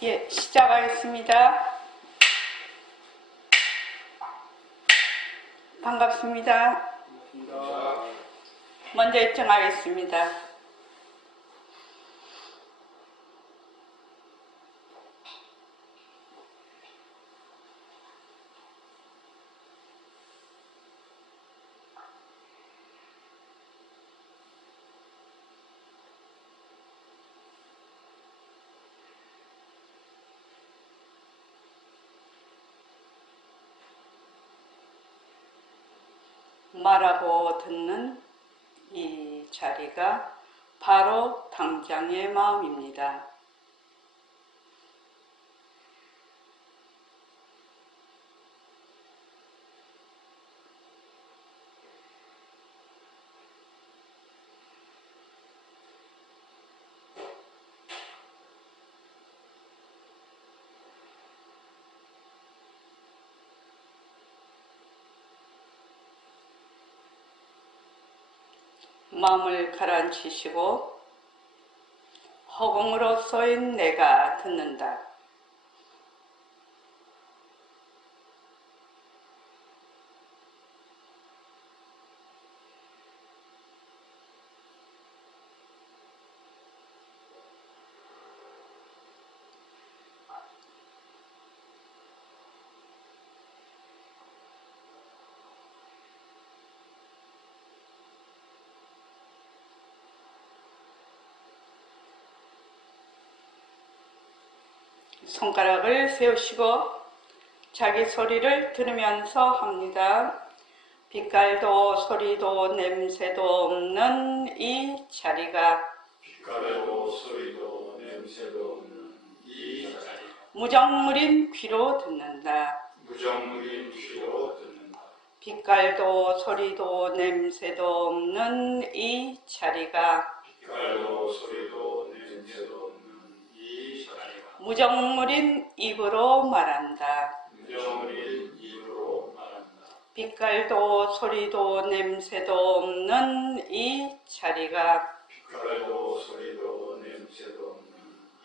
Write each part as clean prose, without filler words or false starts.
예, 시작하겠습니다. 반갑습니다. 먼저 입장하겠습니다. 말하고 듣는 이 자리가 바로 당장의 마음입니다. 마음을 가라앉히시고 허공으로 쏘인 내가 듣는다. 손가락을 세우시고 자기 소리를 들으면서 합니다. 빛깔도 소리도 냄새도 없는 이 자리가 빛깔도 소리도 냄새도 없는 이 자리 무정물인 귀로 듣는다. 무정물인 귀로 듣는다. 빛깔도 소리도 냄새도 없는 이 자리가 빛깔도 소리도 냄새도 없는 이 자리가 무정물인 입으로 말한다. 무정물인 입으로 말한다. 빛깔도 소리도 냄새도 없는 이 자리가 빛깔도 소리도 냄새도 없는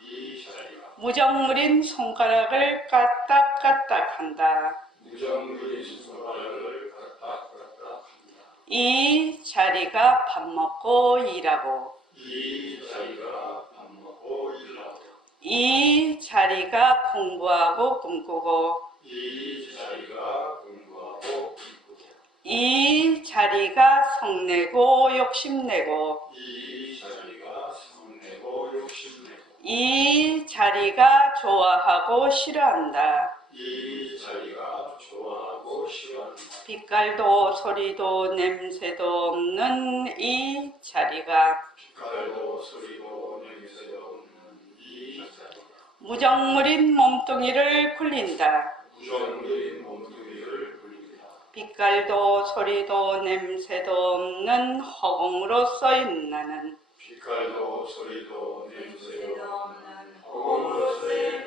이 자리가 무정물인 손가락을 까딱까딱 한다. 무정물인 손가락을 까딱까딱 한다. 이 자리가 밥 먹고 일하고 이 자리가 밥 먹고 일하고 이 자리가 공부하고 꿈꾸고 이 자리가 공부하고 꿈꾸고 이 자리가 성내고 욕심내고 이 자리가 성내고 욕심내고 이 자리가 좋아하고 싫어한다. 이 자리가 좋아하고 싫어한다. 빛깔도 소리도 냄새도 없는 이 자리가 빛깔도 소리도 냄새도 없는 이 자리가 무정물인 몸뚱이를 굴린다. 무정물인 몸뚱이를 굴린다. 빛깔도 소리도 냄새도 없는 허공으로 쏘인 나는 빛깔도 소리도 냄새도 없는 허공으로 쓰인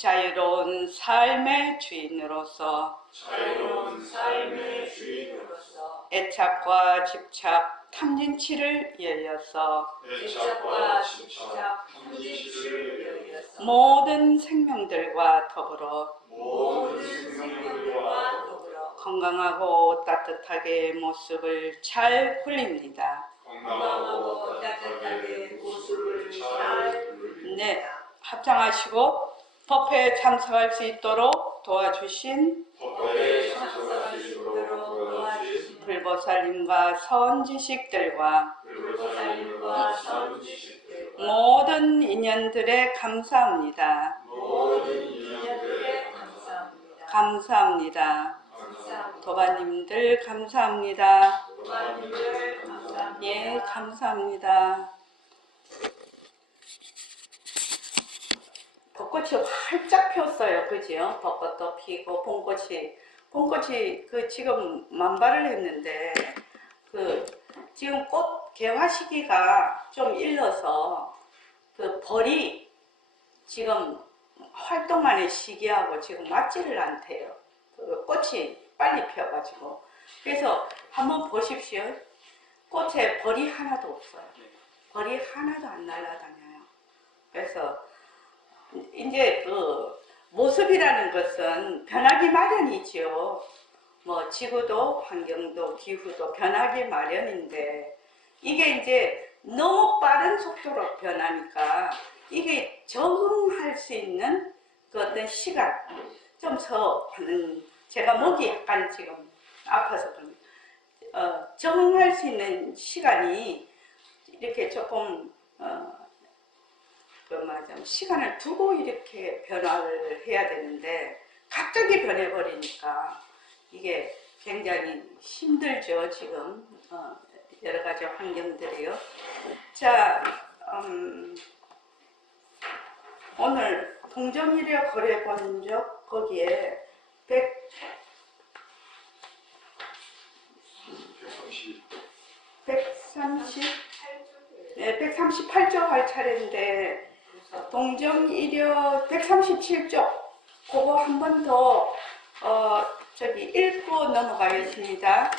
자유로운 삶의 주인으로서 자유로운 삶의 주인으로서 애착과 집착, 탐진치를 열려서 애착과 집착, 탐진치를 열려서 모든 생명들과 더불어 모든 생명들과 더불어 건강하고 따뜻하게 모습을 잘 굴립니다. 건강하고 따뜻하게 모습을 잘 굴립니다. 네, 합장하시고 법회에 참석할 수 있도록 도와주신 법회에 참석할 수 있도록 도와주신 불보살님과 선지식들과 불보살님과 선지식들과 모든 인연들에 감사합니다. 모든 인연들에 감사합니다. 감사합니다. 감사합니다. 도반님들 감사합니다. 도반님들 감사합니다. 예, 감사합니다. 벚꽃이 활짝 피었어요. 그지요? 벚꽃도 피고 봄꽃이 그 지금 만발을 했는데 그 지금 꽃 개화 시기가 좀 일러서 그 벌이 지금 활동하는 시기하고 지금 맞지를 않대요. 그 꽃이 빨리 피어가지고. 그래서 한번 보십시오. 꽃에 벌이 하나도 없어요. 벌이 하나도 안 날아다녀요. 그래서 이제 그 모습이라는 것은 변하기 마련이지요. 뭐 지구도 환경도 기후도 변하기 마련인데 이게 이제 너무 빠른 속도로 변하니까 이게 적응할 수 있는 그 어떤 시간 좀 제가 목이 약간 지금 아파서 그런 적응할 수 있는 시간이 이렇게 조금 시간을 두고 이렇게 변화를 해야 되는데 갑자기 변해버리니까 이게 굉장히 힘들죠. 지금 여러 가지 환경들이요. 자, 오늘 동정이래 거래 권적 거기에 138조 할 차례인데 동정이려 137조 그거 한 번 더 읽고 넘어가겠습니다.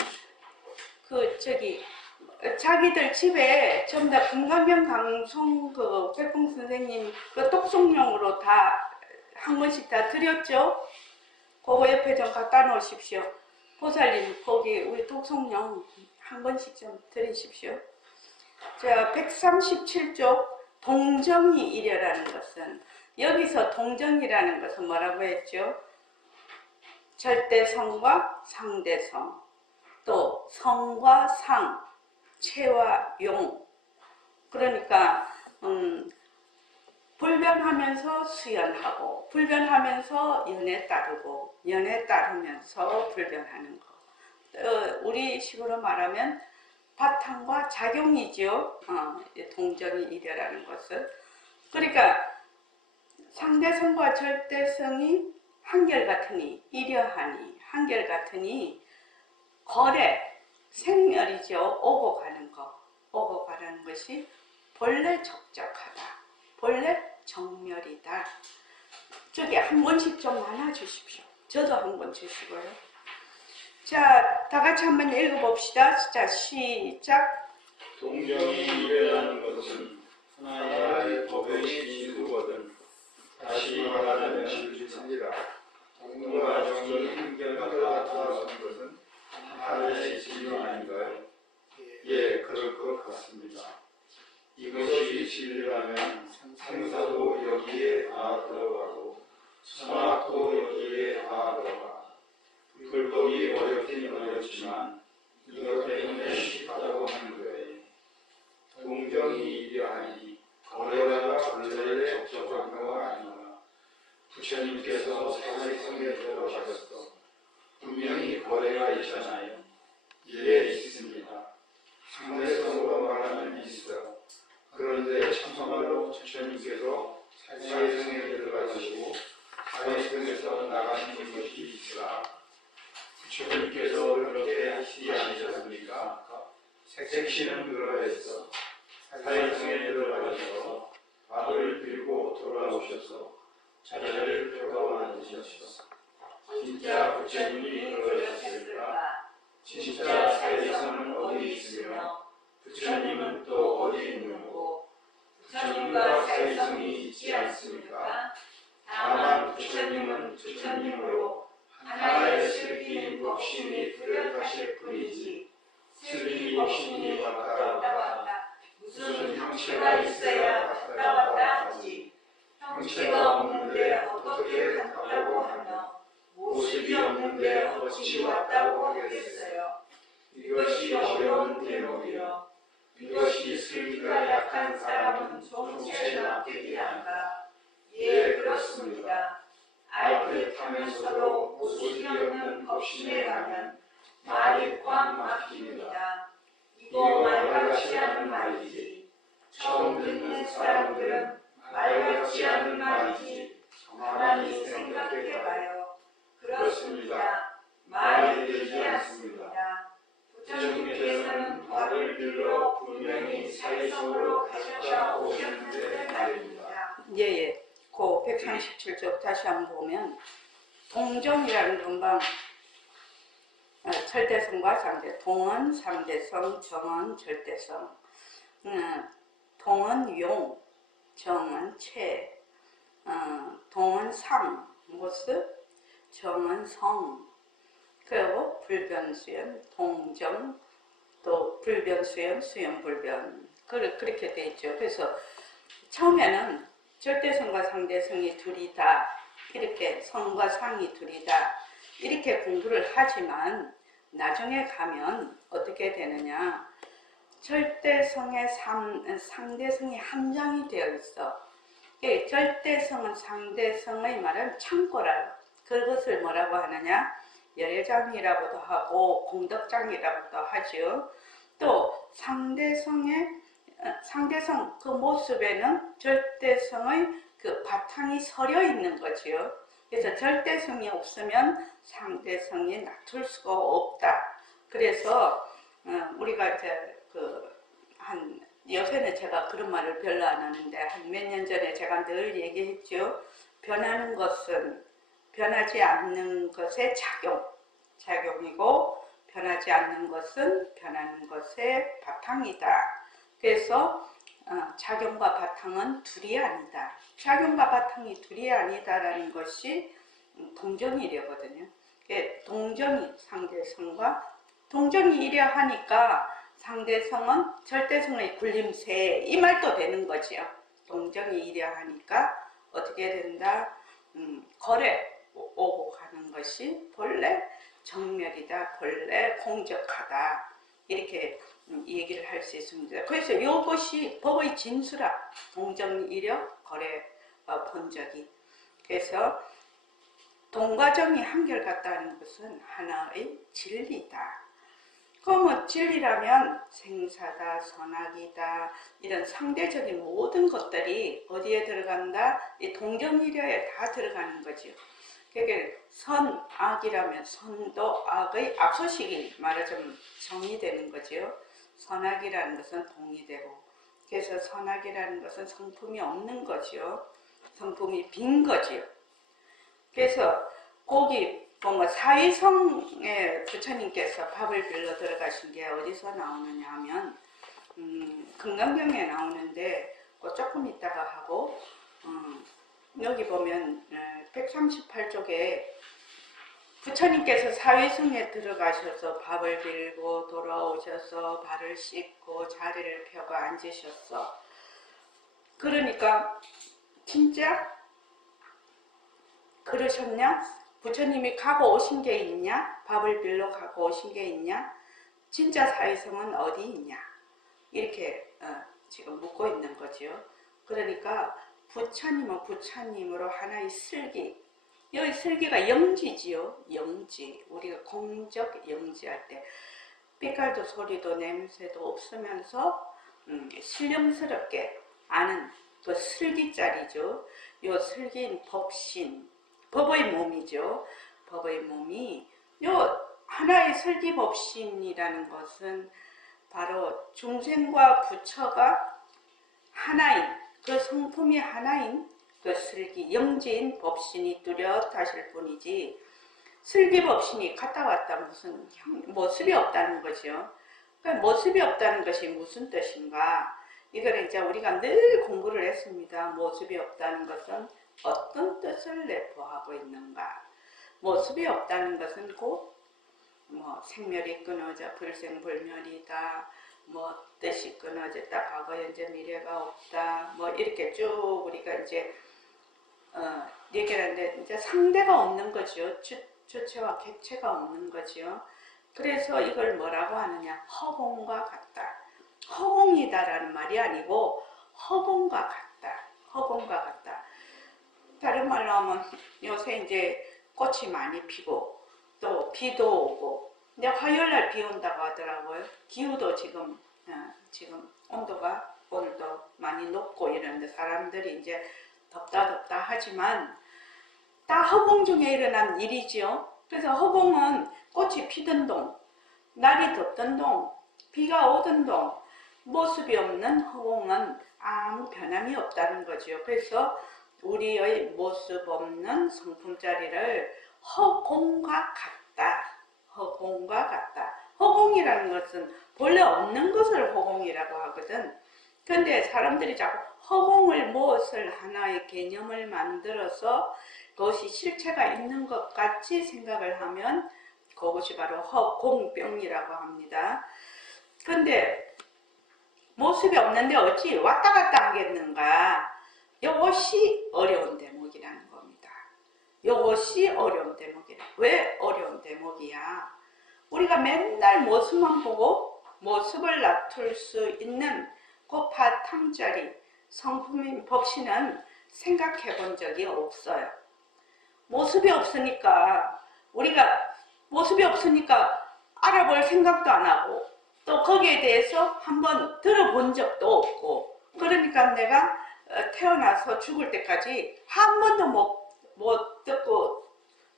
자기들 집에 전부 다 금강경 강송 백봉 선생님 독송용으로 다 한 번씩 다 드렸죠? 그거 옆에 좀 갖다 놓으십시오. 보살님 거기 우리 독송용 한 번씩 좀 드리십시오. 자, 137쪽 동정이 이려라는 것은 여기서 동정이라는 것은 뭐라고 했죠? 절대성과 상대성, 또 성과 상, 체와 용. 그러니까 불변하면서 수연하고 불변하면서 연에 따르고 연에 따르면서 불변하는 거. 우리 식으로 말하면 바탕과 작용이죠. 동정이 이려라는 것은. 그러니까 상대성과 절대성이 한결같으니 이려하니 한결같으니 거래, 생멸이죠. 오고 가는 거. 오고 가는 것이 본래 적적하다. 본래 정멸이다. 저기 한 번씩 좀 나눠주십시오. 저도 한 번 주시고요. 자, 다 같이 한번 읽어봅시다. 자, 시작. 동정이 이래라는 것은 하나의 법의 진수거든 다시 말하자면 진리라. 동과 정이 한결같아 나선 것은 하나의 진리 아닌가요? 예, 그럴 것 같습니다. 이것이 진리라면 생사도 여기에 다 들어가고 선악도 여기에 다 들어가. 불법이 어렵긴 어렵지만 이것 때문에 쉽다고 하는 거예요. 동정이 이려하니 거래가 본래 적적한 거 아닌가. 부처님께서 사회성에 들어가셨어. 분명히 거래가 있잖아요. 예, 있습니다. 상대성으로 말하면 있어. 그런데 참말로 부처님께서 사회성에 들어가시고 사회성에서 나가신 것이 있으라. 부처님께서 그렇게 하시지 않으셨습니까? 색시는 그러했어. 사회성에 들어가셔서 밥을 들고 돌아오셔서 자리를 펴고 앉으셨어. 진짜 부처님이 그러셨을까? 진짜 사회성은 어디 있으며 부처님은 또 어디 있는고? 부처님과 사회성이 있지 않습니까? 다만 부처님은 부처님으로 하나의 슬기인 법신이 뚜렷하실 뿐이지 슬기 법신이 왔다 갔다 무슨 형체가 있어야 왔다 갔다 하지. 형체가 없는데 어떻게 갔다고 하며 모습이 없는데 어찌 왔다고 하겠어요. 이것이 어려운 대목이요. 이것이 슬기가 약한 사람은 종체 납득이 안가. 예, 그렇습니다. 알듯하면서도 모습이 없는 법신에 가면 말이 꽉 막힙니다. 이거 말같지 않은 말이지. 처음 듣는 사람들은 말같지 않은 말이지. 가만히 생각해봐요. 그렇습니다. 말이 되지 않습니다. 부처님께서는 발을 들러 분명히 사회성으로 가져다 오셨는데 말입니다. 예. 그 137쪽 다시 한번 보면 동정이라는 금방 절대성과 상대, 동은 상대성, 정은 절대성, 동은 용, 정은 체, 정은상 모습, 정은성, 그리고 불변수연, 동정, 또 불변수연, 수연불변 그렇게 돼 있죠. 그래서 처음에는 절대성과 상대성이 둘이다, 이렇게 성과 상이 둘이다, 이렇게 공부를 하지만 나중에 가면 어떻게 되느냐, 절대성의 상대성이 함정이 되어 있어. 절대성은 상대성의 말은 참고라. 그것을 뭐라고 하느냐, 열애장이라고도 하고 공덕장이라고도 하죠. 또 상대성 그 모습에는 절대성의 그 바탕이 서려 있는 거지요. 그래서 절대성이 없으면 상대성이 나툴 수가 없다. 그래서 우리가 이제 요새는 제가 그런 말을 별로 안 하는데 한 몇 년 전에 제가 늘 얘기했죠. 변하는 것은 변하지 않는 것의 작용이고, 변하지 않는 것은 변하는 것의 바탕이다. 그래서 작용과 바탕은 둘이 아니다. 작용과 바탕이 둘이 아니다라는 것이 동정이려거든요. 동정이 상대성과 동정이 이려 하니까 상대성은 절대성의 굴림새, 이 말도 되는 거지요. 동정이 이려 하니까 어떻게 된다? 거래 오고 가는 것이 본래 정멸이다, 본래 공적하다, 이렇게 얘기를 할 수 있습니다. 그래서 이것이 법의 진수라. 동정이력 거래 본적이. 그래서 동과정이 한결같다는 것은 하나의 진리다. 그러면 진리라면 생사다, 선악이다, 이런 상대적인 모든 것들이 어디에 들어간다? 이 동정이려에 다 들어가는 거죠. 그러니까 선악이라면 선도 악의 압소식이 말하자면 정이 되는 거죠. 선악이라는 것은 동이 되고, 그래서 선악이라는 것은 성품이 없는 거죠. 성품이 빈 거죠. 그래서 거기 보면 사위성에 부처님께서 밥을 빌러 들어가신 게 어디서 나오느냐 하면 금강경에 나오는데 조금 있다가 하고, 여기 보면 138쪽에 부처님께서 사위성에 들어가셔서 밥을 빌고 돌아오셔서 발을 씻고 자리를 펴고 앉으셨어. 그러니까 진짜 그러셨냐? 부처님이 가고 오신 게 있냐? 밥을 빌러 가고 오신 게 있냐? 진짜 사위성은 어디 있냐? 이렇게 지금 묻고 있는 거죠. 그러니까 부처님은 부처님으로 하나의 슬기, 여기 슬기가 영지지요. 영지. 우리가 공적 영지할 때 빛깔도 소리도 냄새도 없으면서 신령스럽게 아는 그 슬기자리죠. 요 슬기인 법신, 법의 몸이죠. 법의 몸이 요 하나의 슬기법신이라는 것은 바로 중생과 부처가 하나인, 그 성품이 하나인 그 슬기, 영지인 법신이 뚜렷하실 뿐이지, 슬기법신이 갔다 왔다 무슨 모습이 없다는 거죠. 그러니까 모습이 없다는 것이 무슨 뜻인가? 이걸 이제 우리가 늘 공부를 했습니다. 모습이 없다는 것은 어떤 뜻을 내포하고 있는가? 모습이 없다는 것은 곧 생멸이 끊어져 불생불멸이다, 뜻이 끊어졌다, 과거 현재 미래가 없다, 이렇게 쭉 우리가 이제 얘기를 하는데, 이제 상대가 없는 거죠. 주체와 객체가 없는 거죠. 그래서 이걸 뭐라고 하느냐? 허공과 같다. 허공이다라는 말이 아니고 허공과 같다. 허공과 같다. 다른 말로 하면 요새 이제 꽃이 많이 피고 또 비도 오고, 근데 화요일날 비 온다고 하더라고요. 기후도 지금 온도가 오늘도 많이 높고 이러는데 사람들이 이제 덥다 하지만 다 허공 중에 일어난 일이지요. 그래서 허공은 꽃이 피던 동, 날이 덥던 동, 비가 오던 동, 모습이 없는 허공은 아무 변함이 없다는 거죠. 그래서 우리의 모습 없는 성품자리를 허공과 같다. 허공과 같다. 허공이라는 것은 본래 없는 것을 허공이라고 하거든. 근데 사람들이 자꾸 허공을 무엇을 하나의 개념을 만들어서 그것이 실체가 있는 것 같이 생각을 하면 그것이 바로 허공병이라고 합니다. 근데 모습이 없는데 어찌 왔다 갔다 하겠는가? 이것이 어려운 대목이라는 겁니다. 이것이 어려운 대목이라. 왜 어려운 대목이야? 우리가 맨날 모습만 보고 모습을 나툴 수 있는 그 바탕자리 성품인 법신은 생각해 본 적이 없어요. 모습이 없으니까 우리가 모습이 없으니까 알아볼 생각도 안 하고 또 거기에 대해서 한번 들어본 적도 없고 그러니까 내가 태어나서 죽을 때까지 한 번도 못 듣고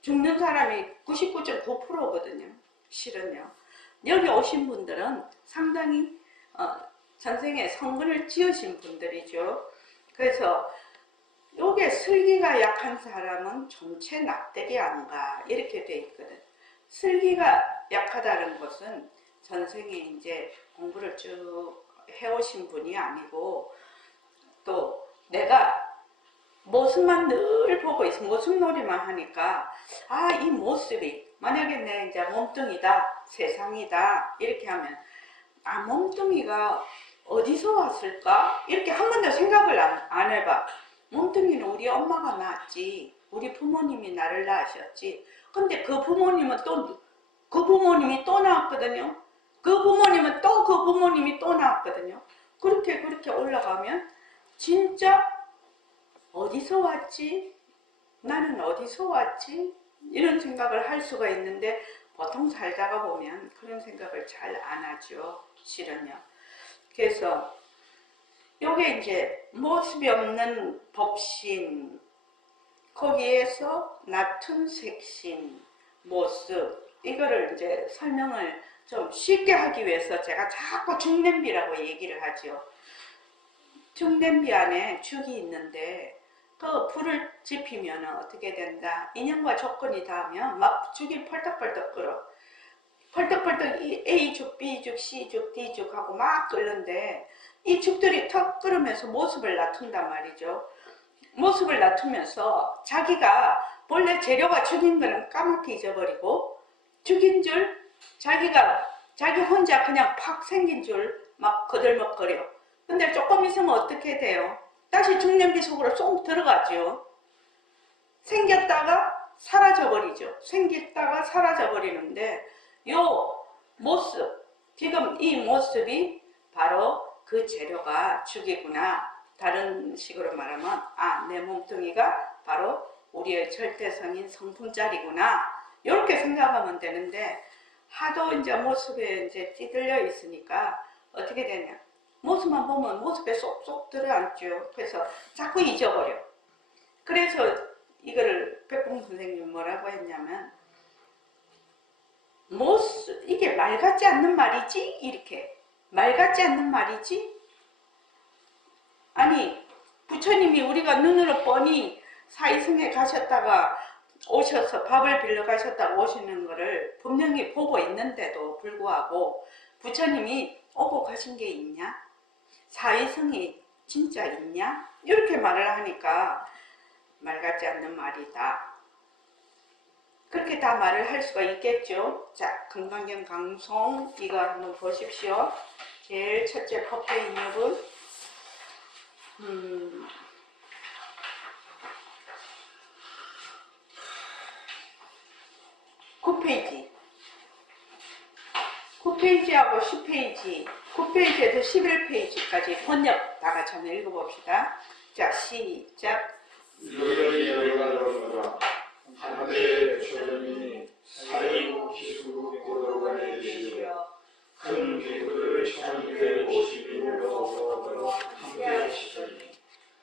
죽는 사람이 99.9%거든요. 실은요. 여기 오신 분들은 상당히 전생에 성근을 지으신 분들이죠. 그래서 요게 슬기가 약한 사람은 좀채 납득이 안 가. 이렇게 돼 있거든. 슬기가 약하다는 것은 전생에 이제 공부를 쭉 해오신 분이 아니고 또 내가 모습만 늘 보고 있어. 모습놀이만 하니까 이 모습이 만약에 내 이제 몸뚱이다, 세상이다 이렇게 하면 몸뚱이가 어디서 왔을까? 이렇게 한 번도 생각을 안 해봐. 몸뚱이는 우리 엄마가 낳았지. 우리 부모님이 나를 낳으셨지. 근데 그 부모님이 또 낳았거든요. 그 부모님은 또 그 부모님이 또 낳았거든요. 그렇게 올라가면 진짜 어디서 왔지? 나는 어디서 왔지? 이런 생각을 할 수가 있는데 보통 살다가 보면 그런 생각을 잘 안 하죠. 실은요. 그래서 요게 이제 모습이 없는 법신, 거기에서 낮은 색신, 모습, 이거를 이제 설명을 좀 쉽게 하기 위해서 제가 자꾸 중냄비라고 얘기를 하죠. 중냄비 안에 죽이 있는데 그 불을 지피면 어떻게 된다? 인연과 조건이 닿으면 막 죽이 펄떡펄떡 끓어. 펄떡펄떡 A죽, B죽, C죽, D죽 하고 막 끓는데 이 죽들이 턱 끓으면서 모습을 낮춘단 말이죠. 모습을 낮추면서 자기가 본래 재료가 죽인 거는 까맣게 잊어버리고 죽인 줄 자기 혼자 그냥 팍 생긴 줄 막 거들먹거려. 근데 조금 있으면 어떻게 돼요? 다시 중냄비 속으로 쏙 들어가죠. 생겼다가 사라져버리죠. 생겼다가 사라져버리는데 요 모습, 지금 이 모습이 바로 그 재료가 죽이구나. 다른 식으로 말하면 내 몸뚱이가 바로 우리의 절대성인 성품짜리구나. 이렇게 생각하면 되는데 하도 이제 모습에 이제 찌들려 있으니까 어떻게 되냐? 모습만 보면 모습에 쏙쏙 들어앉죠. 그래서 자꾸 잊어버려. 그래서 이거를 백봉 선생님이 뭐라고 했냐면 모습, 이게 말 같지 않는 말이지? 이렇게 말 같지 않는 말이지? 아니 부처님이 우리가 눈으로 뻔히 사이승에 가셨다가 오셔서 밥을 빌려 가셨다가 오시는 거를 분명히 보고 있는데도 불구하고 부처님이 오고 가신 게 있냐? 사이승이 진짜 있냐? 이렇게 말을 하니까 말 같지 않는 말이다. 그렇게 다 말을 할 수가 있겠죠. 자, 금강경 강송 이거 한번 보십시오. 제일 첫째 법회 인력은 9페이지 9페이지하고 10페이지 9페이지에서 11페이지까지 번역 다 같이 한번 읽어봅시다. 자, 시작. 한때 조정이 사이국 기수국 고도관에 계시며 큰 비구를 1250인으로 함께 하시더니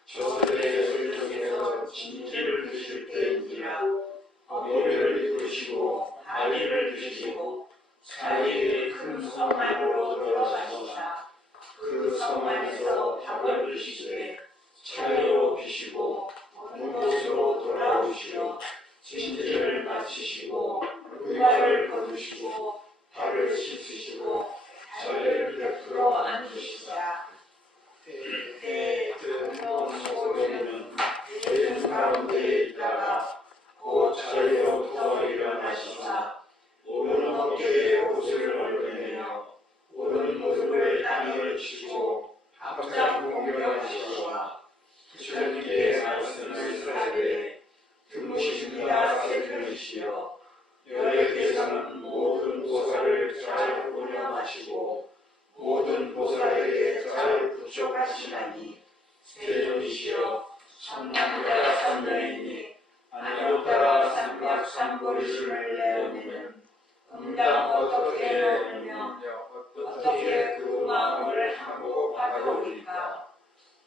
저들의 설정에서 진기를 드실 때인지라 모래를 입으시고 다리를 드시고 사이의 큰 성 안으로 들어가시사 그 성 안에서 밥을 드시되 차려 비시고 본곳으로 돌아오시어 진지를 마치시고 의발을 거두시고 발을 씻으시고 자리를 베풀어 앉으시자 선녀이니 아니로 따라 삼각삼보리심을 내어니는 응당 어떻게 내오며 어떻게 그 마음을 하고 받아오리까.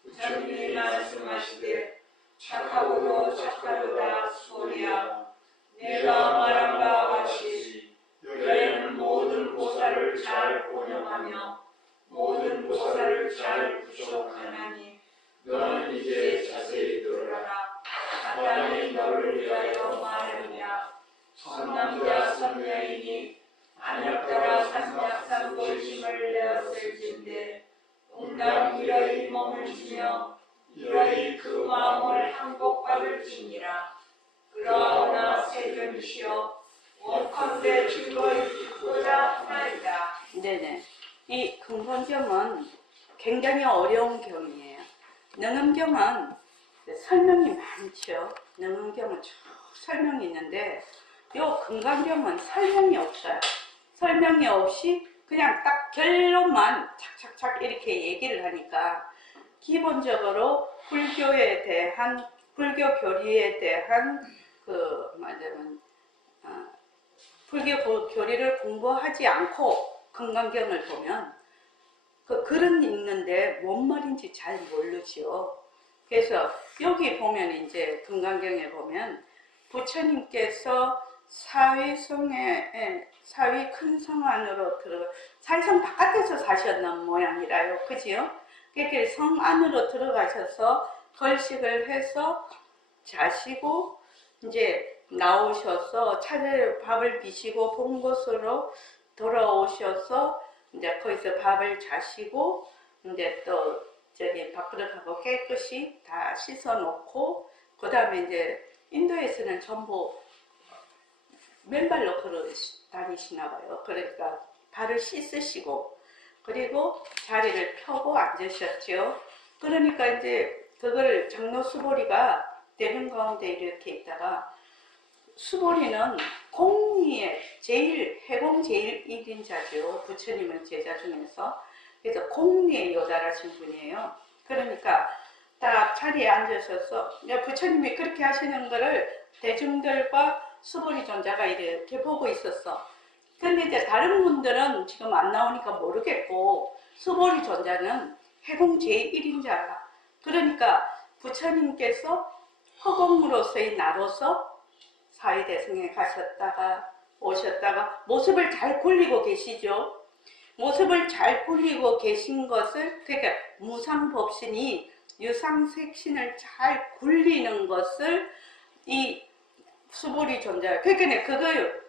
부처님이 말씀하시되 착하고도 착하도다 소리야. 내가 말한 바와 같이 너희는 모든 보살을 잘 본영하며 모든 보살을 잘 부족하나니 너는 이제 자세히 들으라. 사단이 너를 위하여 말하느냐. 선남자 선녀이니 안약따라 삼약삼보심을 내었을진데 응당 이러히 몸을 주며 이러히 그 마음을 항복받을지니라. 그러나 세존이시여 원컨대 즐거이 듣고자 하나이다. 네네. 이 금강경은 굉장히 어려운 경이에요. 능엄경은 설명이 많죠. 능엄경은 쭉 설명이 있는데 요 금강경은 설명이 없어요. 설명이 없이 그냥 딱 결론만 착착착 이렇게 얘기를 하니까 기본적으로 불교에 대한 불교 교리에 대한 말하자면 불교 교리를 공부하지 않고 금강경을 보면 그 글은 읽는데 뭔 말인지 잘 모르죠. 그래서 여기 보면 이제 금강경에 보면 부처님께서 사위성에 사위 큰 성 안으로 들어가 사위성 바깥에서 사셨는 모양이라요. 그지요? 그렇게 성 안으로 들어가셔서 걸식을 해서 자시고 이제 나오셔서 차례 밥을 비시고 본 곳으로 돌아오셔서 이제 거기서 밥을 자시고 이제 또 저기 밥그릇하고 깨끗이 다 씻어 놓고 그 다음에 이제 인도에서는 전부 맨발로 걸어 다니시나 봐요. 그러니까 발을 씻으시고 그리고 자리를 펴고 앉으셨죠. 그러니까 이제 그걸 장로 수보리가 대중 가운데 이렇게 있다가 수보리는 공리의 해공 제일 1인자죠. 부처님은 제자 중에서. 그래서 공리에 요달하신 분이에요. 그러니까 딱 자리에 앉으셔서 부처님이 그렇게 하시는 거를 대중들과 수보리 존자가 이렇게 보고 있었어. 근데 이제 다른 분들은 지금 안 나오니까 모르겠고 수보리 존자는 해공 제1인자라. 그러니까 부처님께서 허공으로서의 나로서 사위대성에 가셨다가 오셨다가 모습을 잘 굴리고 계시죠. 모습을 잘 굴리고 계신 것을 그러니까 무상법신이 유상색신을 잘 굴리는 것을 이 수보리 존자 그러니까 그걸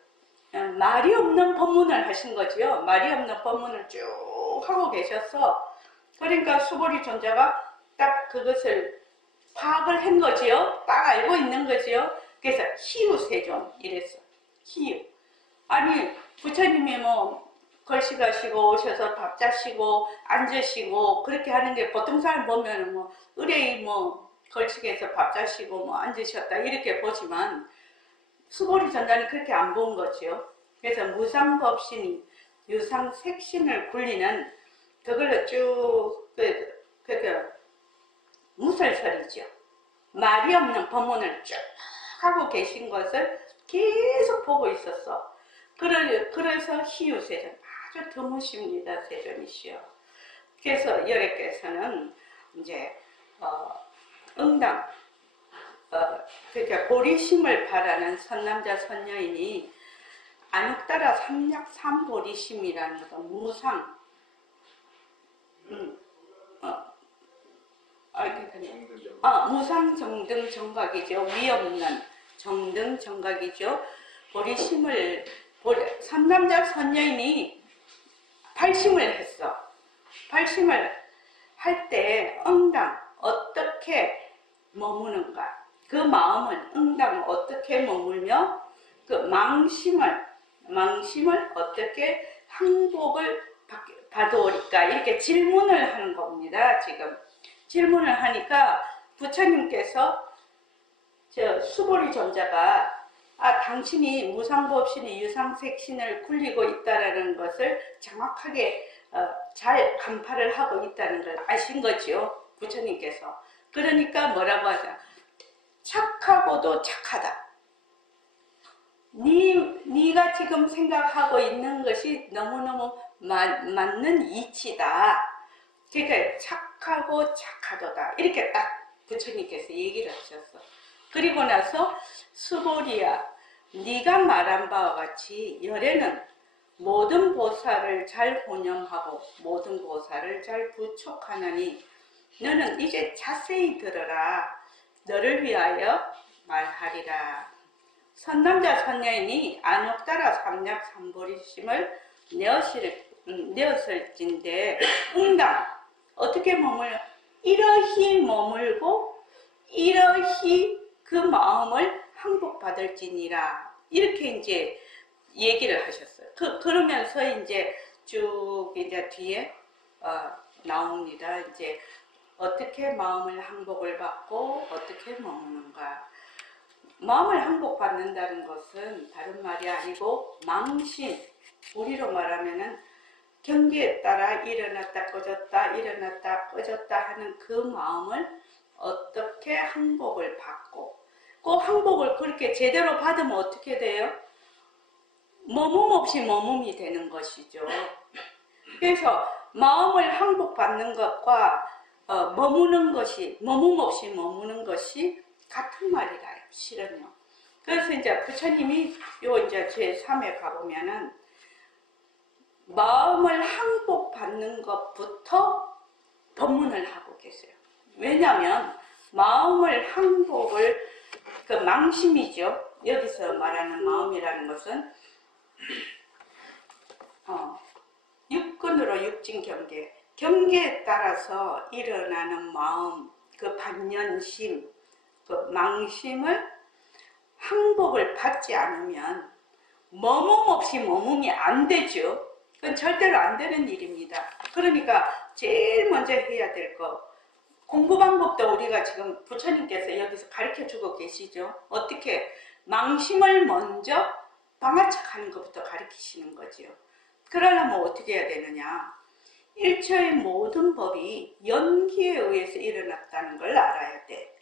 말이 없는 법문을 하신 거지요. 말이 없는 법문을 쭉 하고 계셔서 그러니까 수보리 존자가 딱 그것을 파악을 한 거지요. 딱 알고 있는 거지요. 그래서 희우세존 이랬어. 희우. 아니 부처님이 뭐 걸식하시고 오셔서 밥 자시고 앉으시고 그렇게 하는 게 보통 사람 보면 뭐 의뢰이 뭐 걸식해서 밥 자시고 뭐 앉으셨다 이렇게 보지만 수보리 전자는 그렇게 안 본 거죠. 그래서 무상법신이 유상색신을 굴리는 그걸로 쭉 무설설이죠. 말이 없는 법문을 쭉 하고 계신 것을 계속 보고 있었어. 그래서 희유세존 아주 드무십니다. 세존이시여. 그래서 열애께서는 이제 응당 그러니까 보리심을 바라는 선남자 선녀이니 안욕따라 삼약삼보리심이라는 거 무상 무상 정등 정각이죠. 위없는 정등 정각이죠. 보리심을 선남자 선녀인이 발심을 했어. 발심을 할 때 응당 어떻게 머무는가? 그 마음은 응당 어떻게 머물며 그 망심을 어떻게 항복을 받아오리까? 이렇게 질문을 하는 겁니다. 지금 질문을 하니까 부처님께서 수보리 존자가 당신이 무상법신이 유상색신을 굴리고 있다는 것을 정확하게 잘 간파를 하고 있다는 걸 아신 거지요. 부처님께서. 그러니까 뭐라고 하자. 착하고도 착하다. 네가 지금 생각하고 있는 것이 너무너무 맞는 이치다. 그러니까 착하고 착하도다. 이렇게 딱 부처님께서 얘기를 하셨어. 그리고 나서 수보리야, 네가 말한 바와 같이 열애는 모든 보살을 잘 혼념하고 모든 보살을 잘 부촉하나니 너는 이제 자세히 들어라. 너를 위하여 말하리라. 선남자 선녀인이 안옥따라 삼략삼보리심을 내었을진데 응당 어떻게 머물러 이러히 머물고 이러히 그 마음을 항복받을지니라. 이렇게 이제 얘기를 하셨어요. 그러면서 이제 쭉 이제 뒤에 나옵니다. 이제 어떻게 마음을 항복을 받고 어떻게 머무는가. 마음을 항복받는다는 것은 다른 말이 아니고 망신, 우리로 말하면은 경계에 따라 일어났다 꺼졌다 일어났다 꺼졌다 하는 그 마음을 어떻게 항복을 받고, 그 항복을 그렇게 제대로 받으면 어떻게 돼요? 머문 없이 머문이 되는 것이죠. 그래서 마음을 항복받는 것과 머무는 것이, 머문 없이 머무는 것이 같은 말이라요, 실은요. 그래서 이제 부처님이 요 이제 제3에 가보면은 마음을 항복받는 것부터 법문을 하고 계세요. 왜냐하면 마음을 항복을, 그 망심이죠. 여기서 말하는 마음이라는 것은 육근으로 육진 경계, 경계에 따라서 일어나는 마음, 그 반연심, 그 망심을 항복을 받지 않으면 머문 없이 머문이 안 되죠. 그건 절대로 안 되는 일입니다. 그러니까 제일 먼저 해야 될 거, 공부 방법도 우리가 지금 부처님께서 여기서 가르쳐 주고 계시죠. 어떻게 망심을 먼저 방아착하는 것부터 가르치시는 거죠. 그러려면 어떻게 해야 되느냐. 일체의 모든 법이 연기에 의해서 일어났다는 걸 알아야 돼.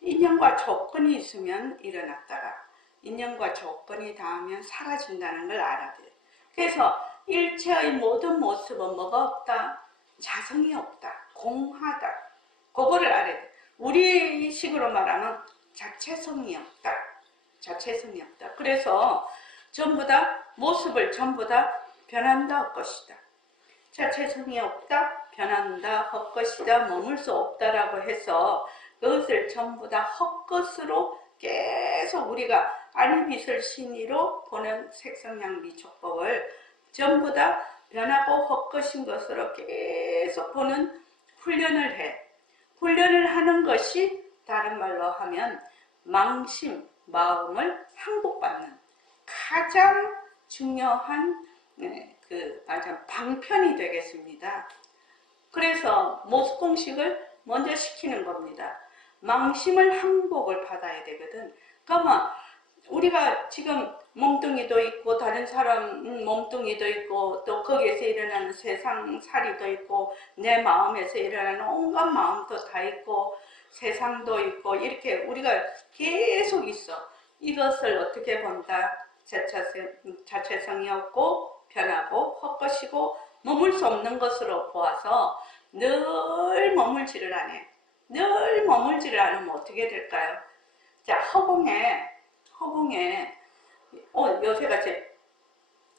인연과 조건이 있으면 일어났다가 인연과 조건이 닿으면 사라진다는 걸 알아야 돼. 그래서 일체의 모든 모습은 뭐가 없다? 자성이 없다. 공하다. 그거를 알아야 돼. 우리 식으로 말하면 자체성이 없다. 자체성이 없다. 그래서 전부 다 모습을 전부 다 변한다 할 것이다. 자체성이 없다, 변한다, 헛것이다, 머물 수 없다라고 해서 그것을 전부 다 헛것으로 계속 우리가 아니빛을 신의로 보는 색성양미촉법을 전부 다 변하고 헛것인 것으로 계속 보는 훈련을 해. 훈련을 하는 것이 다른 말로 하면 망심, 마음을 항복받는 가장 중요한 방편이 되겠습니다. 그래서 모습공식을 먼저 시키는 겁니다. 망심을 항복을 받아야 되거든. 그러면 우리가 지금 몸뚱이도 있고 다른 사람 몸뚱이도 있고 또 거기에서 일어나는 세상살이도 있고 내 마음에서 일어나는 온갖 마음도 다 있고 세상도 있고 이렇게 우리가 계속 있어. 이것을 어떻게 본다? 자체성이 없고 변하고 헛것이고 머물 수 없는 것으로 보아서 늘 머물지를 않아요. 늘 머물지를 않으면 어떻게 될까요? 자, 허공에 요새같이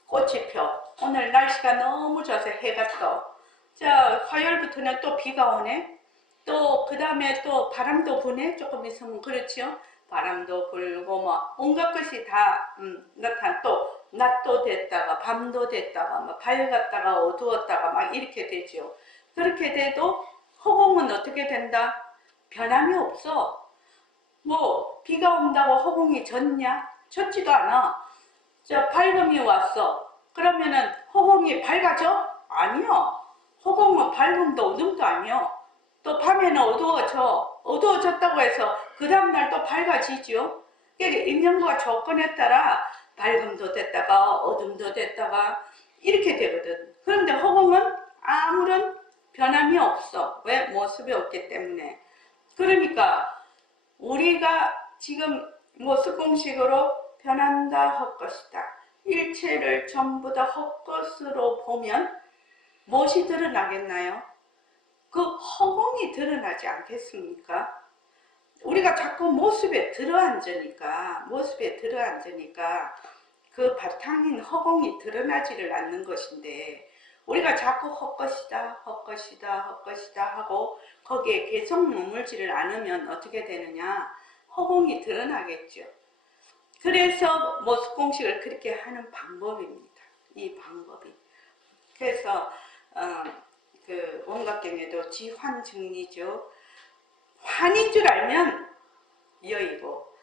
꽃이 펴. 오늘 날씨가 너무 좋아서 해가 떠. 자, 화요일부터는 또 비가 오네. 또 그 다음에 또 바람도 부네. 조금 있으면 그렇죠. 바람도 불고 뭐 온갖 것이 다 나타나. 또 낮도 됐다가 밤도 됐다가 막 밝았다가 어두웠다가 막 이렇게 되죠. 그렇게 돼도 허공은 어떻게 된다? 변함이 없어. 뭐 비가 온다고 허공이 졌냐? 졌지도 않아. 자, 밝음이 왔어. 그러면은 허공이 밝아져? 아니요. 허공은 밝음도 어둠도 아니요. 또 밤에는 어두워져. 어두워졌다고 해서 그 다음날 또 밝아지죠. 그러니까 인연과 조건에 따라 밝음도 됐다가 어둠도 됐다가 이렇게 되거든. 그런데 허공은 아무런 변함이 없어. 왜? 모습이 없기 때문에. 그러니까 우리가 지금 모습공식으로 변한다 헛것이다. 일체를 전부 다 헛것으로 보면 무엇이 드러나겠나요? 그 허공이 드러나지 않겠습니까? 우리가 자꾸 모습에 들어앉으니까 그 바탕인 허공이 드러나지를 않는 것인데, 우리가 자꾸 헛것이다 하고 거기에 계속 머물지를 않으면 어떻게 되느냐? 허공이 드러나겠죠. 그래서 모습공식을 그렇게 하는 방법입니다. 이 방법이. 그래서 그 원각경에도 지환증리죠. 환인 줄 알면 여의고,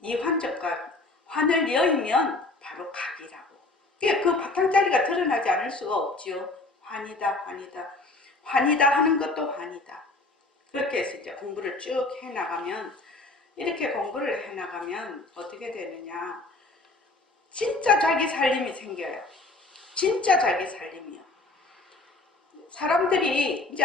이 환적과 환을 여의면 바로 각이라고. 그 바탕자리가 드러나지 않을 수가 없지요. 환이다 하는 것도 환이다. 그렇게 해서 이제 공부를 쭉 해나가면, 이렇게 공부를 해나가면 어떻게 되느냐? 진짜 자기 살림이 생겨요. 진짜 자기 살림이요. 사람들이 이제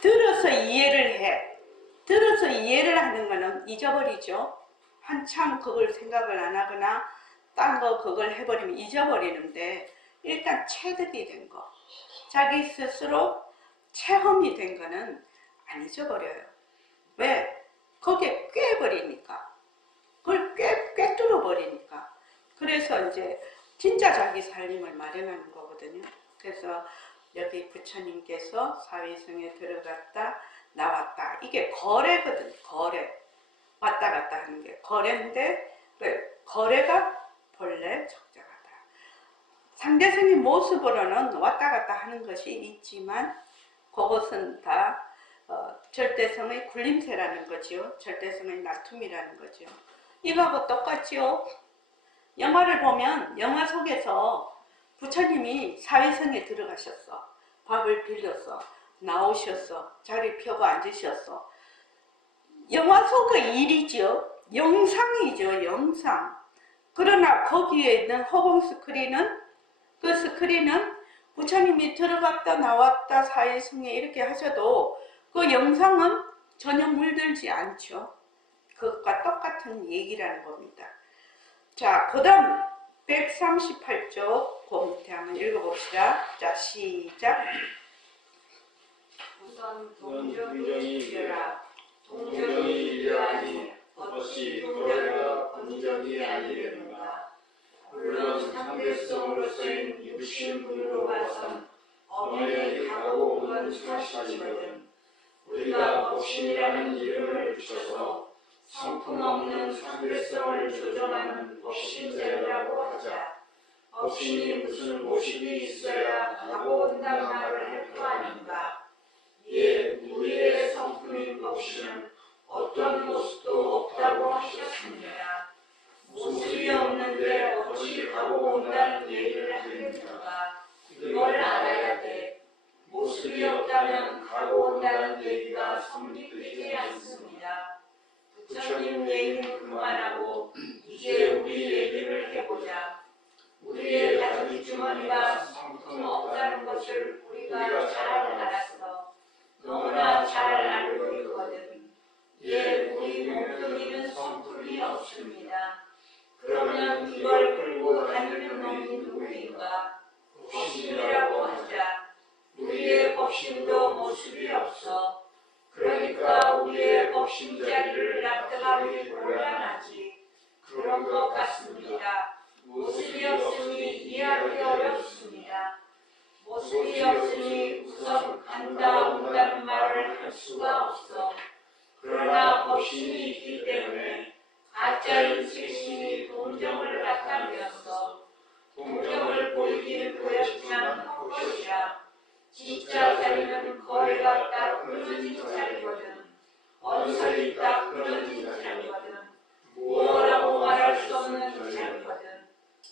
들어서 이해를 해. 들어서 이해를 하는 거는 잊어버리죠. 한참 그걸 생각을 안 하거나 딴 거 그걸 해버리면 잊어버리는데, 일단 체득이 된 거, 자기 스스로 체험이 된 거는 안 잊어버려요. 왜? 거기에 꿰버리니까. 그걸 꿰뚫어버리니까. 그래서 이제 진짜 자기 살림을 마련하는 거거든요. 그래서 여기 부처님께서 사위성에 들어갔다 나왔다, 이게 거래거든. 거래. 왔다 갔다 하는 게 거래인데, 거래가 본래 적절하다. 상대성의 모습으로는 왔다 갔다 하는 것이 있지만, 그것은 다 절대성의 굴림새라는 거지요. 절대성의 나툼이라는 거죠. 이거하고 똑같지요. 영화를 보면 영화 속에서 부처님이 사위성에 들어가셨어. 밥을 빌렸어. 나오셨어. 자리 펴고 앉으셨어. 영화 속의 일이죠. 영상이죠. 영상. 그러나 거기에 있는 허공 스크린은, 그 스크린은 부처님이 들어갔다 나왔다 사이성에 이렇게 하셔도 그 영상은 전혀 물들지 않죠. 그것과 똑같은 얘기라는 겁니다. 자, 그 다음 138쪽 그 밑에 한번 읽어봅시다. 자, 시작. 우선 동정이 이겨라. 동정이 이겨라니 어찌 도래가 동정이 아니려는가. 물론 상대성으로서인 육신분으로 봐선 엄연히 가고 온 건 사실이거든. 우리가 법신이라는 이름을 붙여서 성품 없는 상대성을 조정하는 법신자라고 하자. 법신이 무슨 모습이 있어야 가고 온다는 말을 할 거 아닌가. 이에 우리의 성품인 법신은 어떤 모습도 없다고 하셨습니다. 모습이 없는데 어찌 가고 온다는 얘기를 하겠는가. 이걸 알아야 돼. 모습이 없다면 가고 온다는 얘기가 성립되지 않습니다. 부처님 얘기는 그만하고 이제 우리 얘기를 해보자. 우리의 가죽 주머니가 성품 없다는 것을 우리가 잘 알았어. 너무나 잘 알고 있거든. 예, 우리 몸뚱이는 성품이 없습니다. 그러면 이걸 끌고 다니는 놈이 누구인가? 법신이라고 하자. 우리의 법신도 모습이 없어. 그러니까 우리의 법신 자리를 납득하기 곤란하지. 그런 것 같습니다. 모습이 없으니 이해하기 어렵습니다. 모습이 없으니 우선 간다 온다는 말을 할 수가 없어. 그러나 법신이 있기 때문에 가짜인 실신이 동정을 나타내었어. 동정을 보이긴 보였지만 헛것이야. 진짜 자리는 거리가 딱 끊어진 자리거든. 언설이 딱 끊어진 자리거든. 뭐라고 말할 수 없는 자리거든.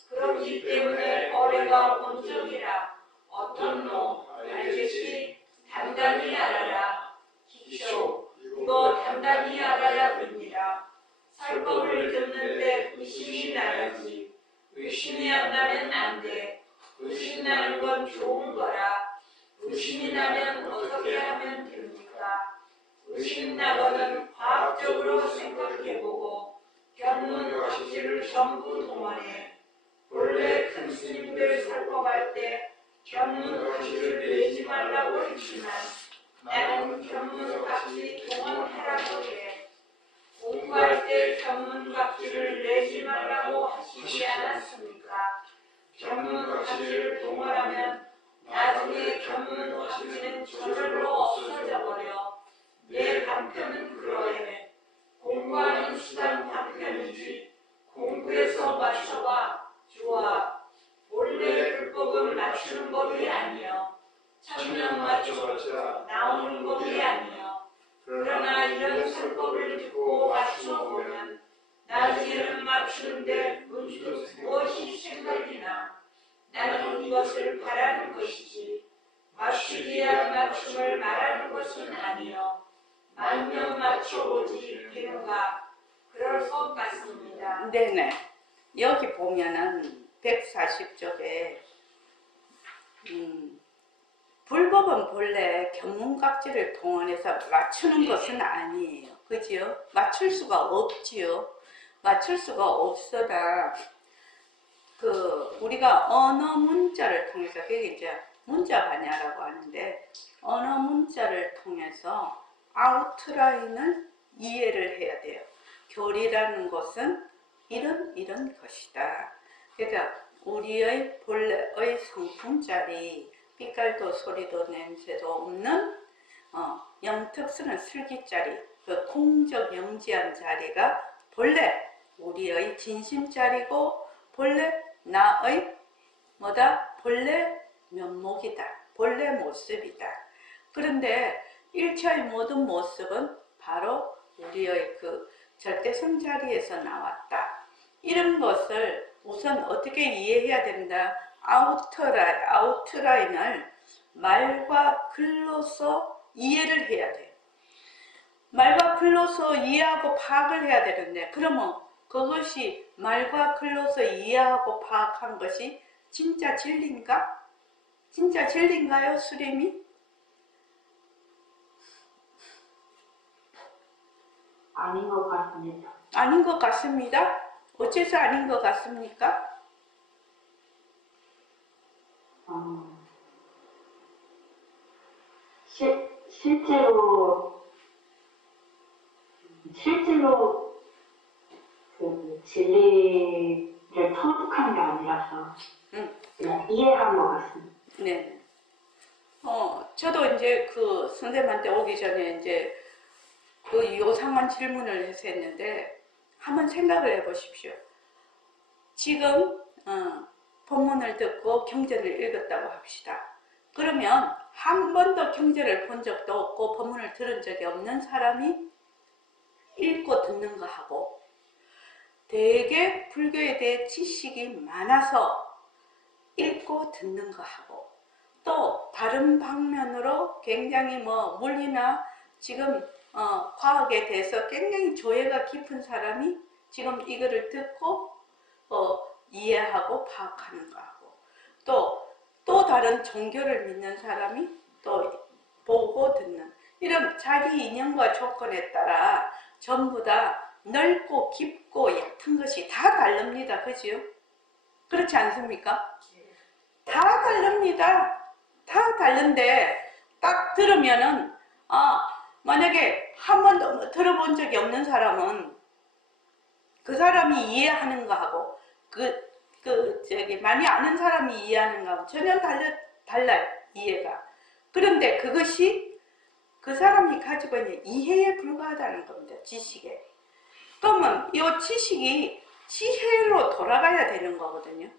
그렇기 때문에 거리가 온적이라. 어떤 놈 알겠지? 단단히 알아라. 기초, 이거 단단히 알아야 됩니다. 설법을 듣는데 의심이 나야지. 의심이 안 나면 안 돼. 의심 나는 건 좋은 거라. 의심이 나면 어떻게 하면 됩니까? 의심 나거든 과학적으로 생각해보고 견문각지를 전부 동원해 본래 큰 스님들 설법할 때 견문각지를 내지 말라고 했지만 나는 견문각지 동원하라고 해. 공부할 때 견문각지를 내지 말라고 하시지 않았습니까? 견문각지를 동원하면 나중에 견문각지는 저절로 없어져 버려. 내 방편은 그러해. 공부하는 수단 방편이지 공부에서 맞춰봐 주와. 본래 불법은 맞추는 법이 아니여 천년 맞춰봤자 나오는 법이 아니여. 그러나 이런 설법을 듣고 맞춰보면 나중에는 맞추는데 문득 무엇이 생각이 나. 나는 이것을 바라는 것이지 맞추기 위한 맞춤을 말하는 것은 아니여. 만년 맞춰보지 되는가. 그럴 것 같습니다. 네네. 여기 보면은 140쪽에 불법은 본래 견문각지를 동원해서 맞추는 것은 아니에요. 그지요? 맞출 수가 없지요. 맞출 수가 없어다. 우리가 언어 문자를 통해서, 그게 이제 문자 반야라고 하는데, 언어 문자를 통해서 아우트라인을 이해를 해야 돼요. 교리라는 것은 이런 것이다. 그러니까 우리의 본래의 성품자리, 빛깔도 소리도 냄새도 없는 영특스는 슬기자리, 그 공적 영지한 자리가 본래 우리의 진심자리고 본래 나의 본래 면목이다. 본래 모습이다. 그런데 일체의 모든 모습은 바로 우리의 그 절대성 자리에서 나왔다. 이런 것을 우선 어떻게 이해해야 된다? 아우트라인을 말과 글로서 이해를 해야 돼요. 말과 글로서 이해하고 파악을 해야 되는데, 그러면 그것이 말과 글로서 이해하고 파악한 것이 진짜 진리인가? 진짜 진리인가요, 수림이? 아닌 것 같습니다. 아닌 것 같습니다. 어째서 아닌 것 같습니까? 실제로 그 진리를 터득한 게 아니라서 그냥 이해한 것 같습니다. 네. 저도 이제 그 선생님한테 오기 전에 이제 그 요상한 질문을 해서 했는데, 한번 생각을 해보십시오. 지금 본문을 듣고 경전을 읽었다고 합시다. 그러면 한 번도 경전을 본 적도 없고 본문을 들은 적이 없는 사람이 읽고 듣는 거 하고, 되게 불교에 대해 지식이 많아서 읽고 듣는 거 하고, 또 다른 방면으로 굉장히 물리나 지금 과학에 대해서 굉장히 조예가 깊은 사람이 지금 이거를 듣고 이해하고 파악하는 거 하고, 또 다른 종교를 믿는 사람이 또 보고 듣는, 이런 자기 인연과 조건에 따라 전부 다 넓고 깊고 얕은 것이 다 다릅니다. 그지요? 그렇지 않습니까? 다 다릅니다. 다 다른데 딱 들으면은 만약에 한 번도 들어본 적이 없는 사람은 그 사람이 이해하는 거하고 많이 아는 사람이 이해하는 거하고 전혀 달라요. 이해가. 그런데 그것이 그 사람이 가지고 있는 이해에 불과하다는 겁니다. 지식에. 그러면 이 지식이 지혜로 돌아가야 되는 거거든요.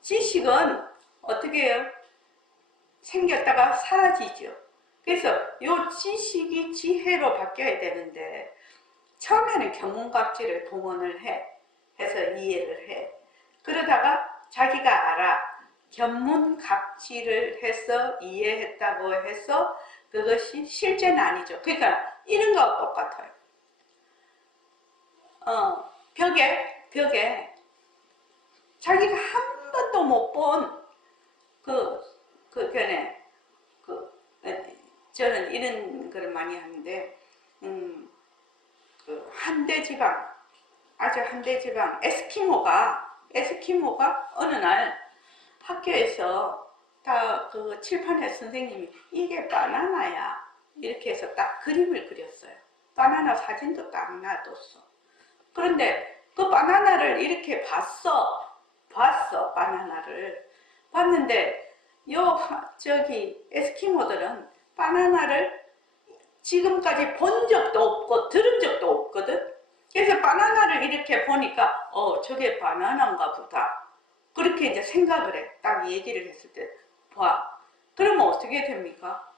지식은 어떻게 해요? 생겼다가 사라지죠. 그래서 이 지식이 지혜로 바뀌어야 되는데, 처음에는 견문각지를 동원을 해서 이해를 해. 그러다가 자기가 알아. 견문각지를 해서 이해했다고 해서 그것이 실제는 아니죠. 그러니까 이런 거와 똑같아요. 벽에 자기가 한 번도 못 본 저는 이런 걸 많이 하는데, 그 한대지방, 아주 한대지방 에스키모가 어느 날 학교에서 다 그 칠판에 선생님이 이게 바나나야 이렇게 해서 딱 그림을 그렸어요. 바나나 사진도 딱 놔뒀어. 그런데 그 바나나를 이렇게 봤어. 바나나를 봤는데 저기 에스키모들은 바나나를 지금까지 본 적도 없고 들은 적도 없거든. 그래서 바나나를 이렇게 보니까 저게 바나나인가 보다. 그렇게 이제 생각을 해. 딱 얘기를 했을 때 봐. 그러면 어떻게 됩니까?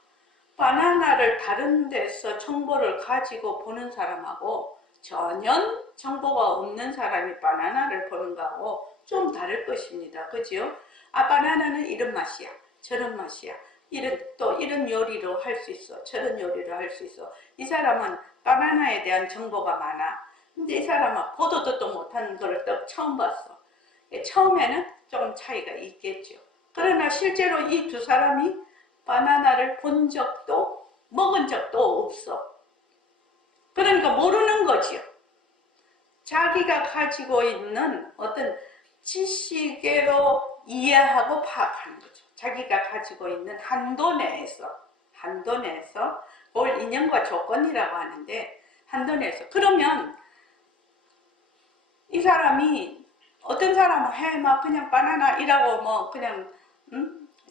바나나를 다른 데서 정보를 가지고 보는 사람하고 전혀 정보가 없는 사람이 바나나를 보는 거하고 좀 다를 것입니다. 그죠? 바나나는 이런 맛이야. 저런 맛이야. 이런 요리로 할 수 있어. 저런 요리로 할 수 있어. 이 사람은 바나나에 대한 정보가 많아. 근데 이 사람은 보도 듣도 못한 걸 또 처음 봤어. 처음에는 조금 차이가 있겠죠. 그러나 실제로 이 두 사람이 바나나를 본 적도 먹은 적도 없어. 그러니까 모르는 거지요. 자기가 가지고 있는 어떤 지식으로 이해하고 파악하는 거죠. 자기가 가지고 있는 한도 내에서 그걸 인연과 조건이라고 하는데 한도 내에서. 그러면 이 사람이 어떤 사람은 막 그냥 바나나이라고 뭐 그냥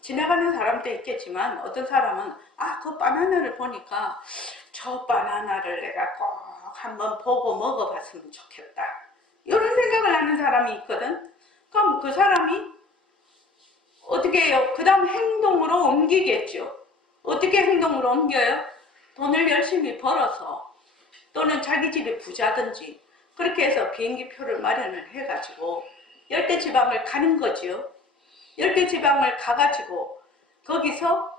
지나가는 사람도 있겠지만 어떤 사람은 그 바나나를 보니까 저 바나나를 내가 꼭 한번 보고 먹어봤으면 좋겠다. 이런 생각을 하는 사람이 있거든. 그럼 그 사람이 어떻게 해요? 그 다음 행동으로 옮기겠죠. 어떻게 행동으로 옮겨요? 돈을 열심히 벌어서 또는 자기 집이 부자든지 그렇게 해서 비행기표를 마련을 해가지고 열대지방을 가는 거죠. 열대지방을 가가지고 거기서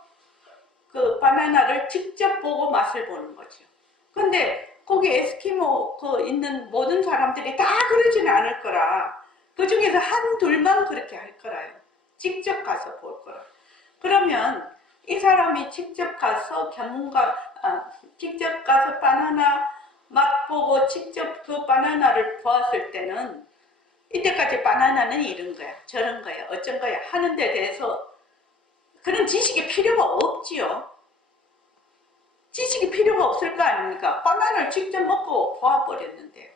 그 바나나를 직접 보고 맛을 보는 거죠. 근데 거기 에스키모 있는 모든 사람들이 다 그러지는 않을 거라. 그 중에서 한둘만 그렇게 할 거라요. 직접 가서 볼 거라. 그러면 이 사람이 직접 가서 직접 가서 바나나 맛보고 직접 그 바나나를 보았을 때는 이때까지 바나나는 이런 거야, 저런 거야, 어쩐 거야 하는 데 대해서 그런 지식이 필요가 없지요. 지식이 필요가 없을 거 아닙니까? 바나나를 직접 먹고 보아버렸는데요.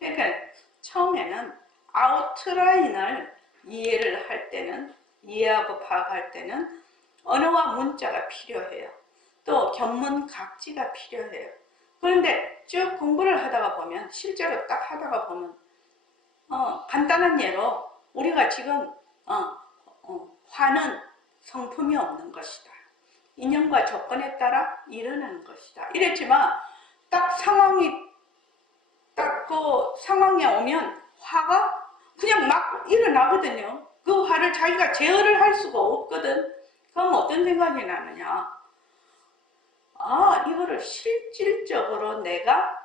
그러니까 처음에는 아웃라인을 이해를 할 때는, 이해하고 파악할 때는 언어와 문자가 필요해요. 또 견문각지가 필요해요. 그런데 쭉 공부를 하다가 보면, 실제로 딱 하다가 보면 간단한 예로 우리가 지금 화는 성품이 없는 것이다. 인연과 조건에 따라 일어나는 것이다. 이랬지만 딱 그 상황에 오면 화가 그냥 막 일어나거든요. 그 화를 자기가 제어를 할 수가 없거든. 그럼 어떤 생각이 나느냐? 이거를 실질적으로 내가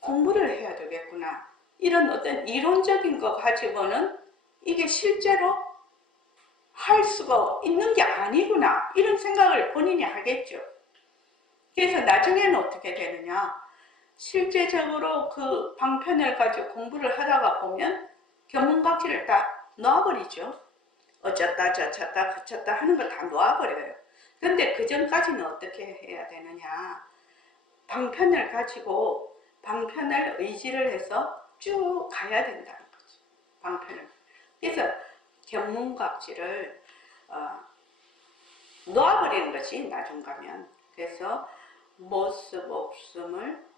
공부를 해야 되겠구나. 이런 어떤 이론적인 거 가지고는 이게 실제로 할 수가 있는 게 아니구나. 이런 생각을 본인이 하겠죠. 그래서 나중에는 어떻게 되느냐. 실제적으로 그 방편을 가지고 공부를 하다가 보면 견문각지를 다 놓아버리죠. 어쩌다 저쩌다 그쳤다 하는 걸 다 놓아버려요. 근데 그 전까지는 어떻게 해야 되느냐. 방편을 가지고 방편을 의지를 해서 쭉 가야 된다는 거죠. 방편을. 그래서 견문각지를 놓아버리는 것이 나중 가면. 그래서 모습 없음을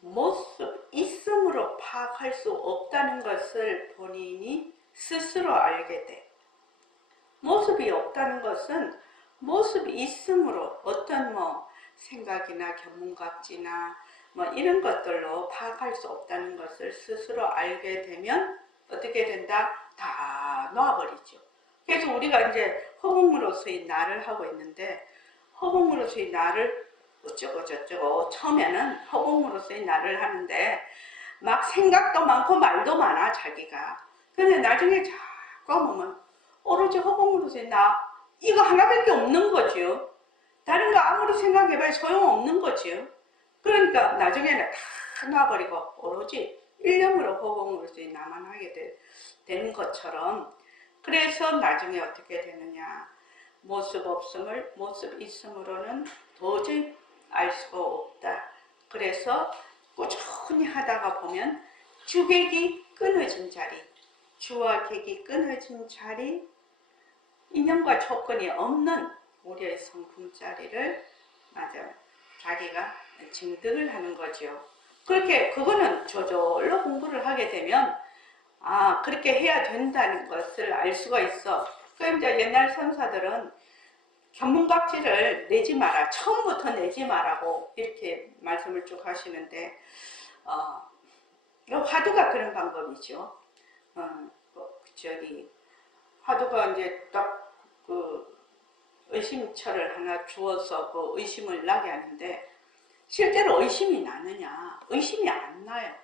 모습 있음으로 파악할 수 없다는 것을 본인이 스스로 알게 돼. 모습이 없다는 것은 모습이 있음으로 어떤 생각이나 견문각지나 이런 것들로 파악할 수 없다는 것을 스스로 알게 되면 어떻게 된다? 다 놓아버리죠. 그래서 우리가 이제 허공으로서의 나를 하고 있는데 허공으로서의 나를 어쩌고 저쩌고 처음에는 허공으로서의 나를 하는데 막 생각도 많고 말도 많아 자기가. 근데 나중에 자꾸 보면 오로지 허공으로서의 나 이거 하나밖에 없는 거죠. 다른 거 아무리 생각해봐야 소용없는 거죠. 그러니까 나중에는 다 놔버리고 오로지 일념으로 허공으로서 나만 하게 되는 것처럼, 그래서 나중에 어떻게 되느냐, 모습 없음을 모습 있음으로는 도저히 알 수가 없다. 그래서 꾸준히 하다가 보면 주객이 끊어진 자리, 주와 객이 끊어진 자리, 인연과 조건이 없는 우리의 성품 자리를 자기가 증득을 하는 거죠. 그렇게 그거는 저절로 공부를 하게 되면 그렇게 해야 된다는 것을 알 수가 있어. 그럼 이제 옛날 선사들은 견문각지를 내지 마라, 처음부터 내지 마라고 이렇게 말씀을 쭉 하시는데, 화두가 그런 방법이죠. 화두가 이제 딱 그 의심철을 하나 주어서 그 의심을 나게 하는데, 실제로 의심이 나느냐? 의심이 안 나요.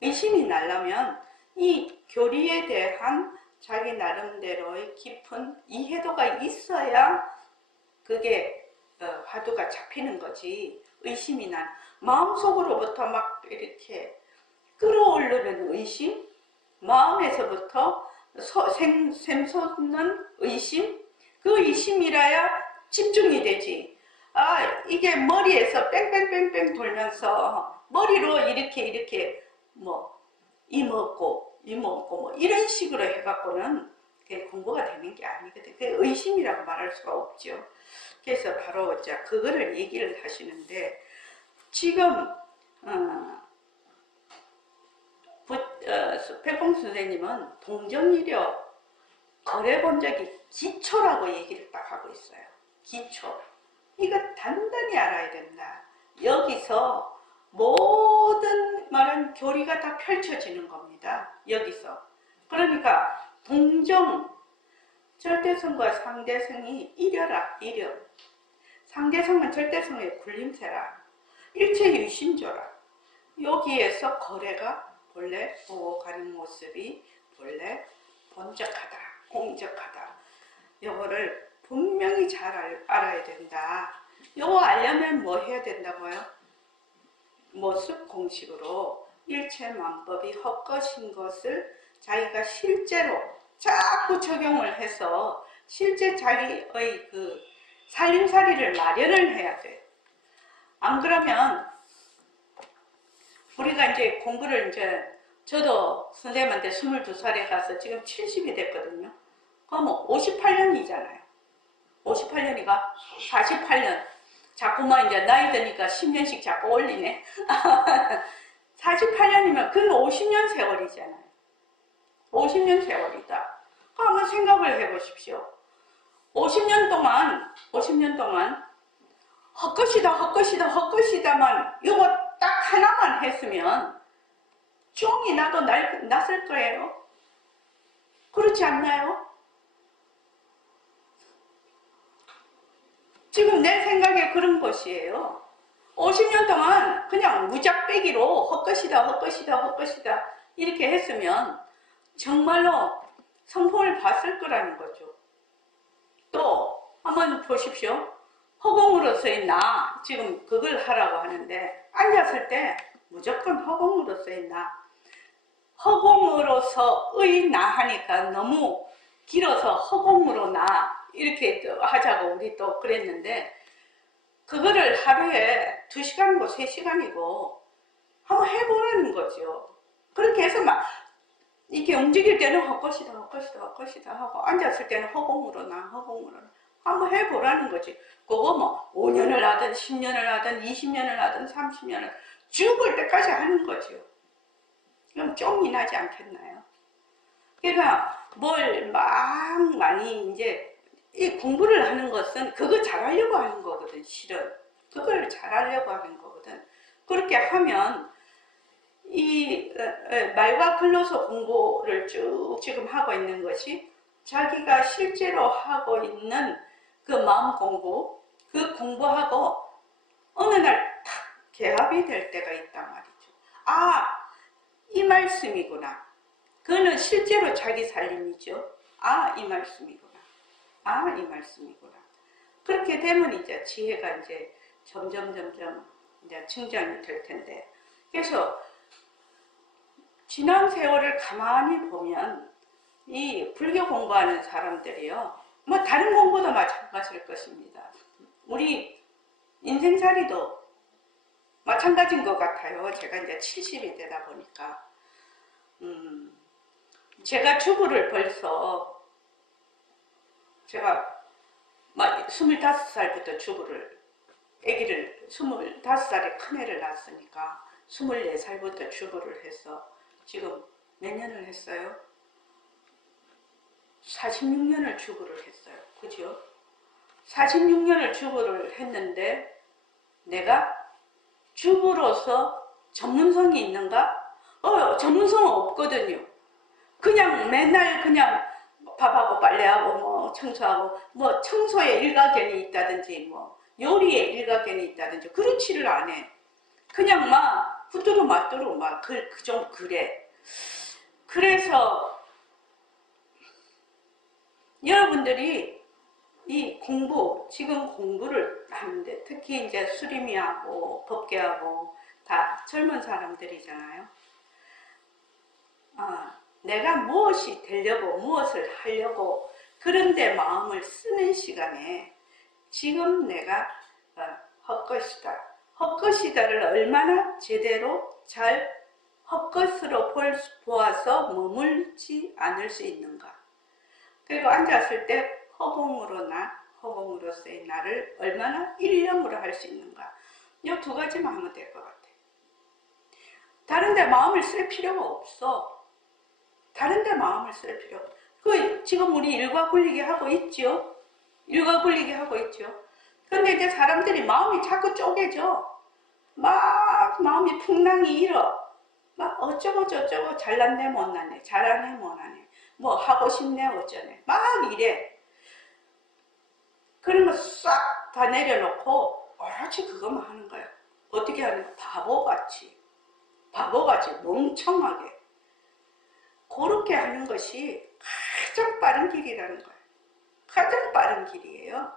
의심이 나려면 이 교리에 대한 자기 나름대로의 깊은 이해도가 있어야 그게 화두가 잡히는 거지. 의심이 난 마음속으로부터 막 이렇게 끌어올르는 의심, 마음에서부터 샘솟는 의심, 그 의심이라야 집중이 되지. 이게 머리에서 뺑뺑뺑뺑 돌면서 머리로 이렇게 뭐 이먹고 뭐 이런 식으로 해갖고는 그게 공부가 되는 게 아니거든. 그게 의심이라고 말할 수가 없죠. 그래서 바로 그거를 얘기를 하시는데, 지금 백봉 선생님은 동정이력 거래 본 적이 기초라고 얘기를 딱 하고 있어요. 기초. 이거 단단히 알아야 된다. 여기서 모든 말은 교리가 다 펼쳐지는 겁니다. 여기서. 그러니까 동정, 절대성과 상대성이 이려라, 이려. 상대성은 절대성의 굴림새라. 일체유심조라. 여기에서 거래가 본래 보고 가는 모습이 본래 본적하다, 공적하다. 요거를 분명히 잘 알아야 된다. 요거 알려면 뭐 해야 된다고요? 모습 공식으로 일체만법이 헛것인 것을 자기가 실제로 자꾸 적용을 해서 실제 자기의 그 살림살이를 마련을 해야 돼. 안 그러면 우리가 이제 공부를 저도 선생님한테 22살에 가서 지금 70이 됐거든요. 그럼 58년이잖아요. 58년이가 48년. 자꾸만 이제 나이 드니까 10년씩 자꾸 올리네. 48년이면 그건 50년 세월이잖아요. 50년 세월이다. 한번 생각을 해보십시오. 50년 동안 헛것이다만 이거 딱 하나만 했으면 종이 나도 났을 거예요. 그렇지 않나요? 지금 내 생각에 그런 것이에요. 50년 동안 그냥 무작배기로 헛것이다 이렇게 했으면 정말로 성품을 봤을 거라는 거죠. 또 한번 보십시오. 허공으로서의 나, 지금 그걸 하라고 하는데 앉았을 때 무조건 허공으로서의 나. 허공으로서의 나 하니까 너무 길어서 허공으로 나 이렇게 하자고 우리 또 그랬는데, 그거를 하루에 2시간이고 3시간이고 한번 해보라는 거죠. 그렇게 해서 막 이렇게 움직일 때는 헛것이다 하고 앉았을 때는 허공으로 나 한번 해보라는 거지. 그거 뭐 5년을 하든 10년을 하든 20년을 하든 30년을 죽을 때까지 하는 거죠. 그럼 쫑이 나지 않겠나요? 그러니까 뭘 막 많이 이제 이 공부를 하는 것은 그거 잘하려고 하는 거거든. 실은 그걸 잘하려고 하는 거거든. 그렇게 하면 이 말과 글로서 공부를 쭉 지금 하고 있는 것이 자기가 실제로 하고 있는 그 마음 공부, 그 공부하고 어느 날 탁 개합이 될 때가 있단 말이죠. 이 말씀이구나. 그거는 실제로 자기 살림이죠. 이 말씀이구나. 이 말씀이구나. 그렇게 되면 이제 지혜가 이제 점점 이제 증정이 될 텐데. 그래서 지난 세월을 가만히 보면 이 불교 공부하는 사람들이요, 뭐 다른 공부도 마찬가지일 것입니다. 우리 인생살이도 마찬가지인 것 같아요. 제가 이제 70이 되다 보니까 제가 주부를 벌써 제가 막 25살부터 주부를 아기를 25살에 큰애를 낳았으니까 24살부터 주부를 해서 지금 몇 년을 했어요? 46년을 주부를 했어요. 그죠? 46년을 주부를 했는데 내가 주부로서 전문성이 있는가? 전문성은 없거든요. 그냥 맨날 그냥 밥하고 빨래하고 뭐 청소하고 뭐 청소에 일가견이 있다든지 뭐 요리에 일가견이 있다든지 그렇지를 않아. 그냥 막 후두루 마뚜루 막 좀 그래. 그래서 여러분들이 이 지금 공부를 하는데 특히 이제 수림이하고 법계하고 다 젊은 사람들이잖아요. 내가 무엇이 되려고 무엇을 하려고 그런데 마음을 쓰는 시간에 지금 내가 헛것이다. 헛것이다를 얼마나 제대로 잘 헛것으로 보아서 머물지 않을 수 있는가. 그리고 앉았을 때 허공으로서의 나를 얼마나 일념으로 할 수 있는가. 이 두 가지만 하면 될 것 같아. 다른 데 마음을 쓸 필요가 없어. 다른 데 마음을 쓸 필요 없어. 지금 우리 일과 굴리기 하고 있죠? 일과 굴리기 하고 있죠? 근데 이제 사람들이 마음이 자꾸 쪼개져. 막 마음이 풍랑이 일어. 막 어쩌고 저쩌고 잘났네 못났네 잘하네 못하네 뭐 하고 싶네 어쩌네 막 이래. 그런 거 싹 다 내려놓고 오로지 그것만 하는 거야. 어떻게 하는 거야? 바보같이 멍청하게 그렇게 하는 것이 가장 빠른 길이라는 거야. 가장 빠른 길이에요.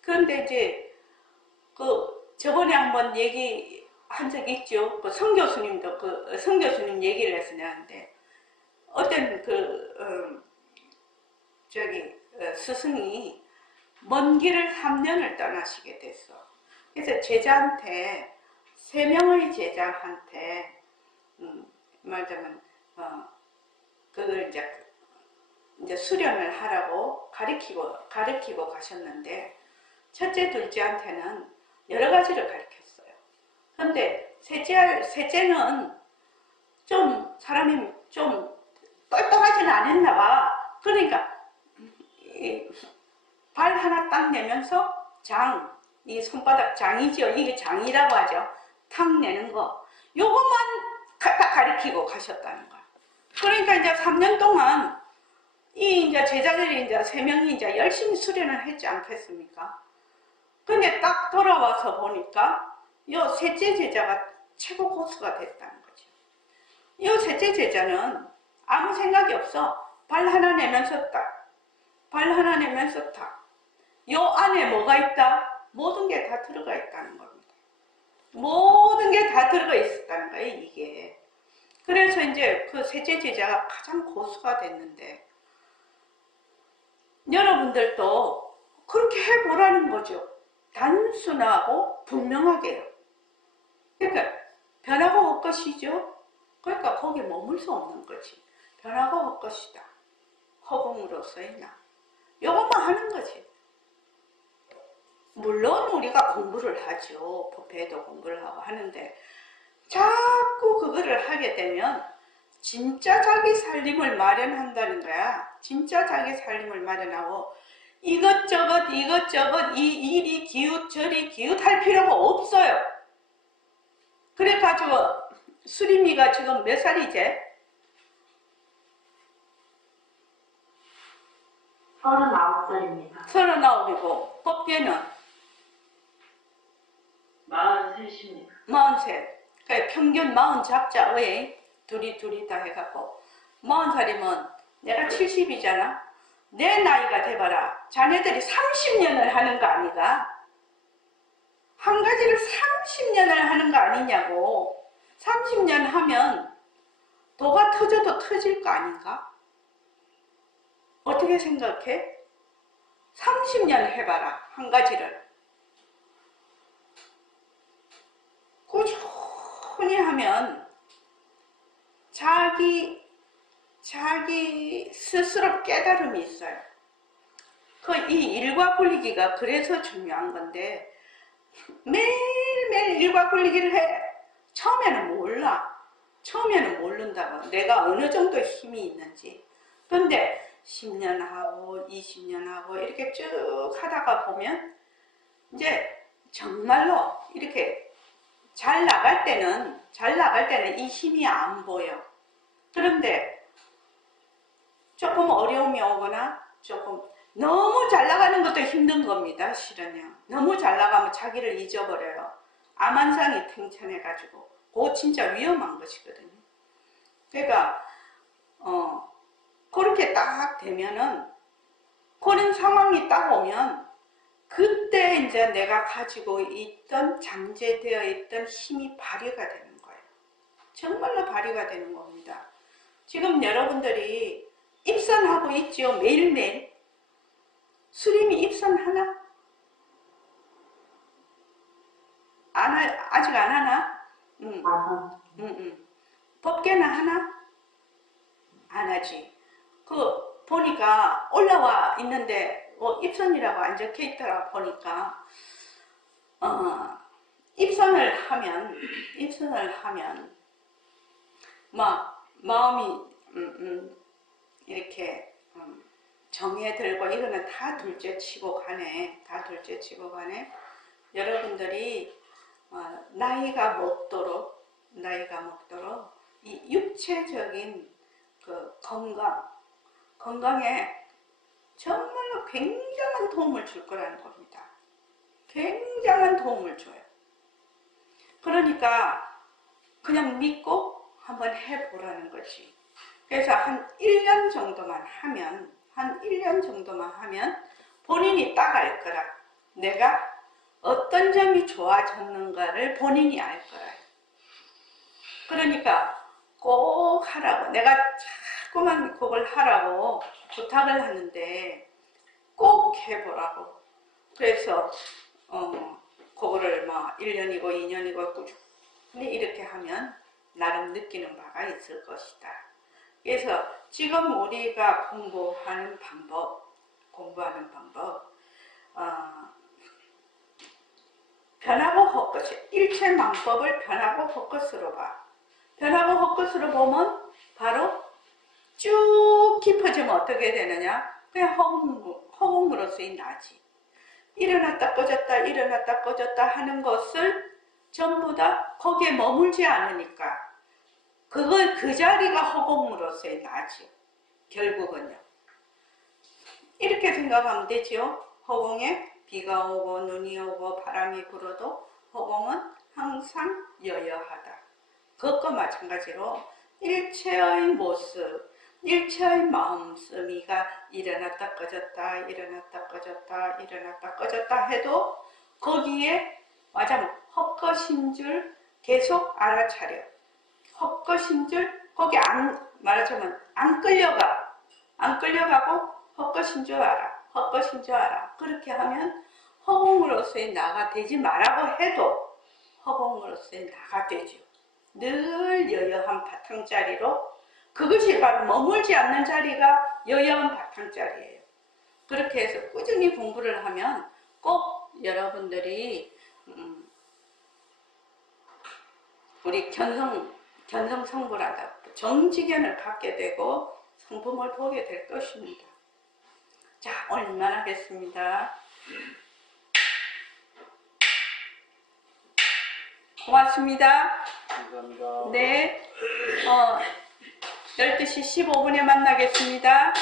그런데 이제 저번에 한번 얘기한 적이 있죠. 성교수님도 성교수님 얘기를 해서 내는데 어떤 스승이 먼 길을 3년을 떠나시게 됐어. 그래서 제자한테 3명의 제자한테 말하자면 그걸 이제 수련을 하라고 가르치고 가셨는데 첫째, 둘째한테는 여러 가지를 가르쳤어요. 근데 셋째는 좀 사람이 좀 똑똑하지는 않았나 봐. 그러니까 발 하나 딱 내면서 이 손바닥 장이죠. 이게 장이라고 하죠. 탁 내는 거. 요것만 갖다 가르치고 가셨다는 거야. 그러니까 이제 3년 동안 이제 제자들이 이제 3명이 이제 열심히 수련을 했지 않겠습니까? 근데 딱 돌아와서 보니까 요 셋째 제자가 최고 고수가 됐다는 거죠. 요 셋째 제자는 아무 생각이 없어. 발 하나 내면서 딱, 발 하나 내면서 딱. 요 안에 뭐가 있다? 모든 게 다 들어가 있다는 겁니다. 모든 게 다 들어가 있었다는 거예요, 이게. 그래서 이제 그 셋째 제자가 가장 고수가 됐는데, 여러분들도 그렇게 해보라는 거죠. 단순하고 분명하게요. 그러니까 변하고 헛것이죠. 그러니까 거기에 머물 수 없는 거지. 변하고 헛것이다. 허공으로서의 나. 이것만 하는 거지. 물론 우리가 공부를 하죠. 법회도 공부를 하고 하는데 자꾸 그거를 하게 되면 진짜 자기 살림을 마련한다는 거야. 진짜 자기 살림을 마련하고 이것저것 이리 기웃 저리 기웃 할 필요가 없어요. 그래가지고 수림이가 지금 몇 살이지? 39살입니다. 39이고 법계는 43입니다. 43. 그러니까 평균 40 잡자. 왜? 둘이 다 해갖고 40살이면 내가 70이잖아. 내 나이가 돼봐라. 자네들이 30년을 하는 거 아니가? 한 가지를 30년을 하는 거 아니냐고. 30년 하면 도가 터져도 터질 거 아닌가? 어떻게 생각해? 30년 해봐라, 한 가지를. 꾸준히 하면 자기 스스로 깨달음이 있어요. 이 일과 굴리기가 그래서 중요한 건데, 매일매일 일과 굴리기를 해. 처음에는 몰라. 처음에는 모른다고. 내가 어느 정도 힘이 있는지. 근데 10년 하고 20년 하고 이렇게 쭉 하다가 보면 이제 정말로 이렇게 잘 나갈 때는 이 힘이 안 보여. 그런데 조금 어려움이 오거나 조금 너무 잘 나가는 것도 힘든 겁니다. 실은요. 너무 잘 나가면 자기를 잊어버려요. 암환상이 팽창해가지고 그거 진짜 위험한 것이거든요. 그러니까 그렇게 딱 되면은, 그런 상황이 딱 오면 그때 이제 내가 가지고 있던 잠재되어 있던 힘이 발휘가 되는 거예요. 정말로 발휘가 되는 겁니다. 지금 여러분들이 입선하고 있죠. 매일매일. 수림이 입선하나? 아직 안 하나? 법계나 하나? 안 하지. 보니까 올라와 있는데 입선이라고 안 적혀 있더라 보니까 입선을 하면 막 마음이 이렇게 정에 들고 이거는 다 둘째 치고 가네. 여러분들이 나이가 먹도록 이 육체적인 그 건강에 정말로 굉장한 도움을 줄 거라는 겁니다. 굉장한 도움을 줘요. 그러니까 그냥 믿고 한번 해보라는 거지. 그래서 한 1년 정도만 하면 본인이 딱 알 거라. 내가 어떤 점이 좋아졌는가를 본인이 알 거라. 그러니까 꼭 하라고. 내가 자꾸만 그걸 하라고 부탁을 하는데 꼭 해보라고. 그래서 그거를 막 1년이고 2년이고 꾸준히 이렇게 하면 나름 느끼는 바가 있을 것이다. 그래서 지금 우리가 공부하는 방법 변하고 헛것이 일체망법을 변하고 헛것으로 봐. 변하고 헛것으로 보면 바로 쭉 깊어지면 어떻게 되느냐? 그냥 허공으로서의 나지. 일어났다 꺼졌다 하는 것을 전부 다 거기에 머물지 않으니까 그 자리가 허공으로서의 나지. 결국은요. 이렇게 생각하면 되죠. 허공에 비가 오고 눈이 오고 바람이 불어도 허공은 항상 여여하다. 그것과 마찬가지로 일체의 모습, 일체의 마음씀이가 일어났다 꺼졌다 해도 거기에 헛것인 줄 계속 알아차려. 헛것인 줄 거기 말하자면 안 끌려가고 헛것인 줄 알아. 그렇게 하면 허공으로서의 나가 되지 말라고 해도 허공으로서의 나가 되죠. 늘 여여한 바탕자리로, 그것이 바로 머물지 않는 자리가 여여한 바탕자리예요. 그렇게 해서 꾸준히 공부를 하면 꼭 여러분들이 우리 견성 성불하다 정지견을 갖게 되고 성품을 보게 될 것입니다. 자, 오늘 이만하겠습니다. 고맙습니다. 감사합니다. 네, 12시 15분에 만나겠습니다.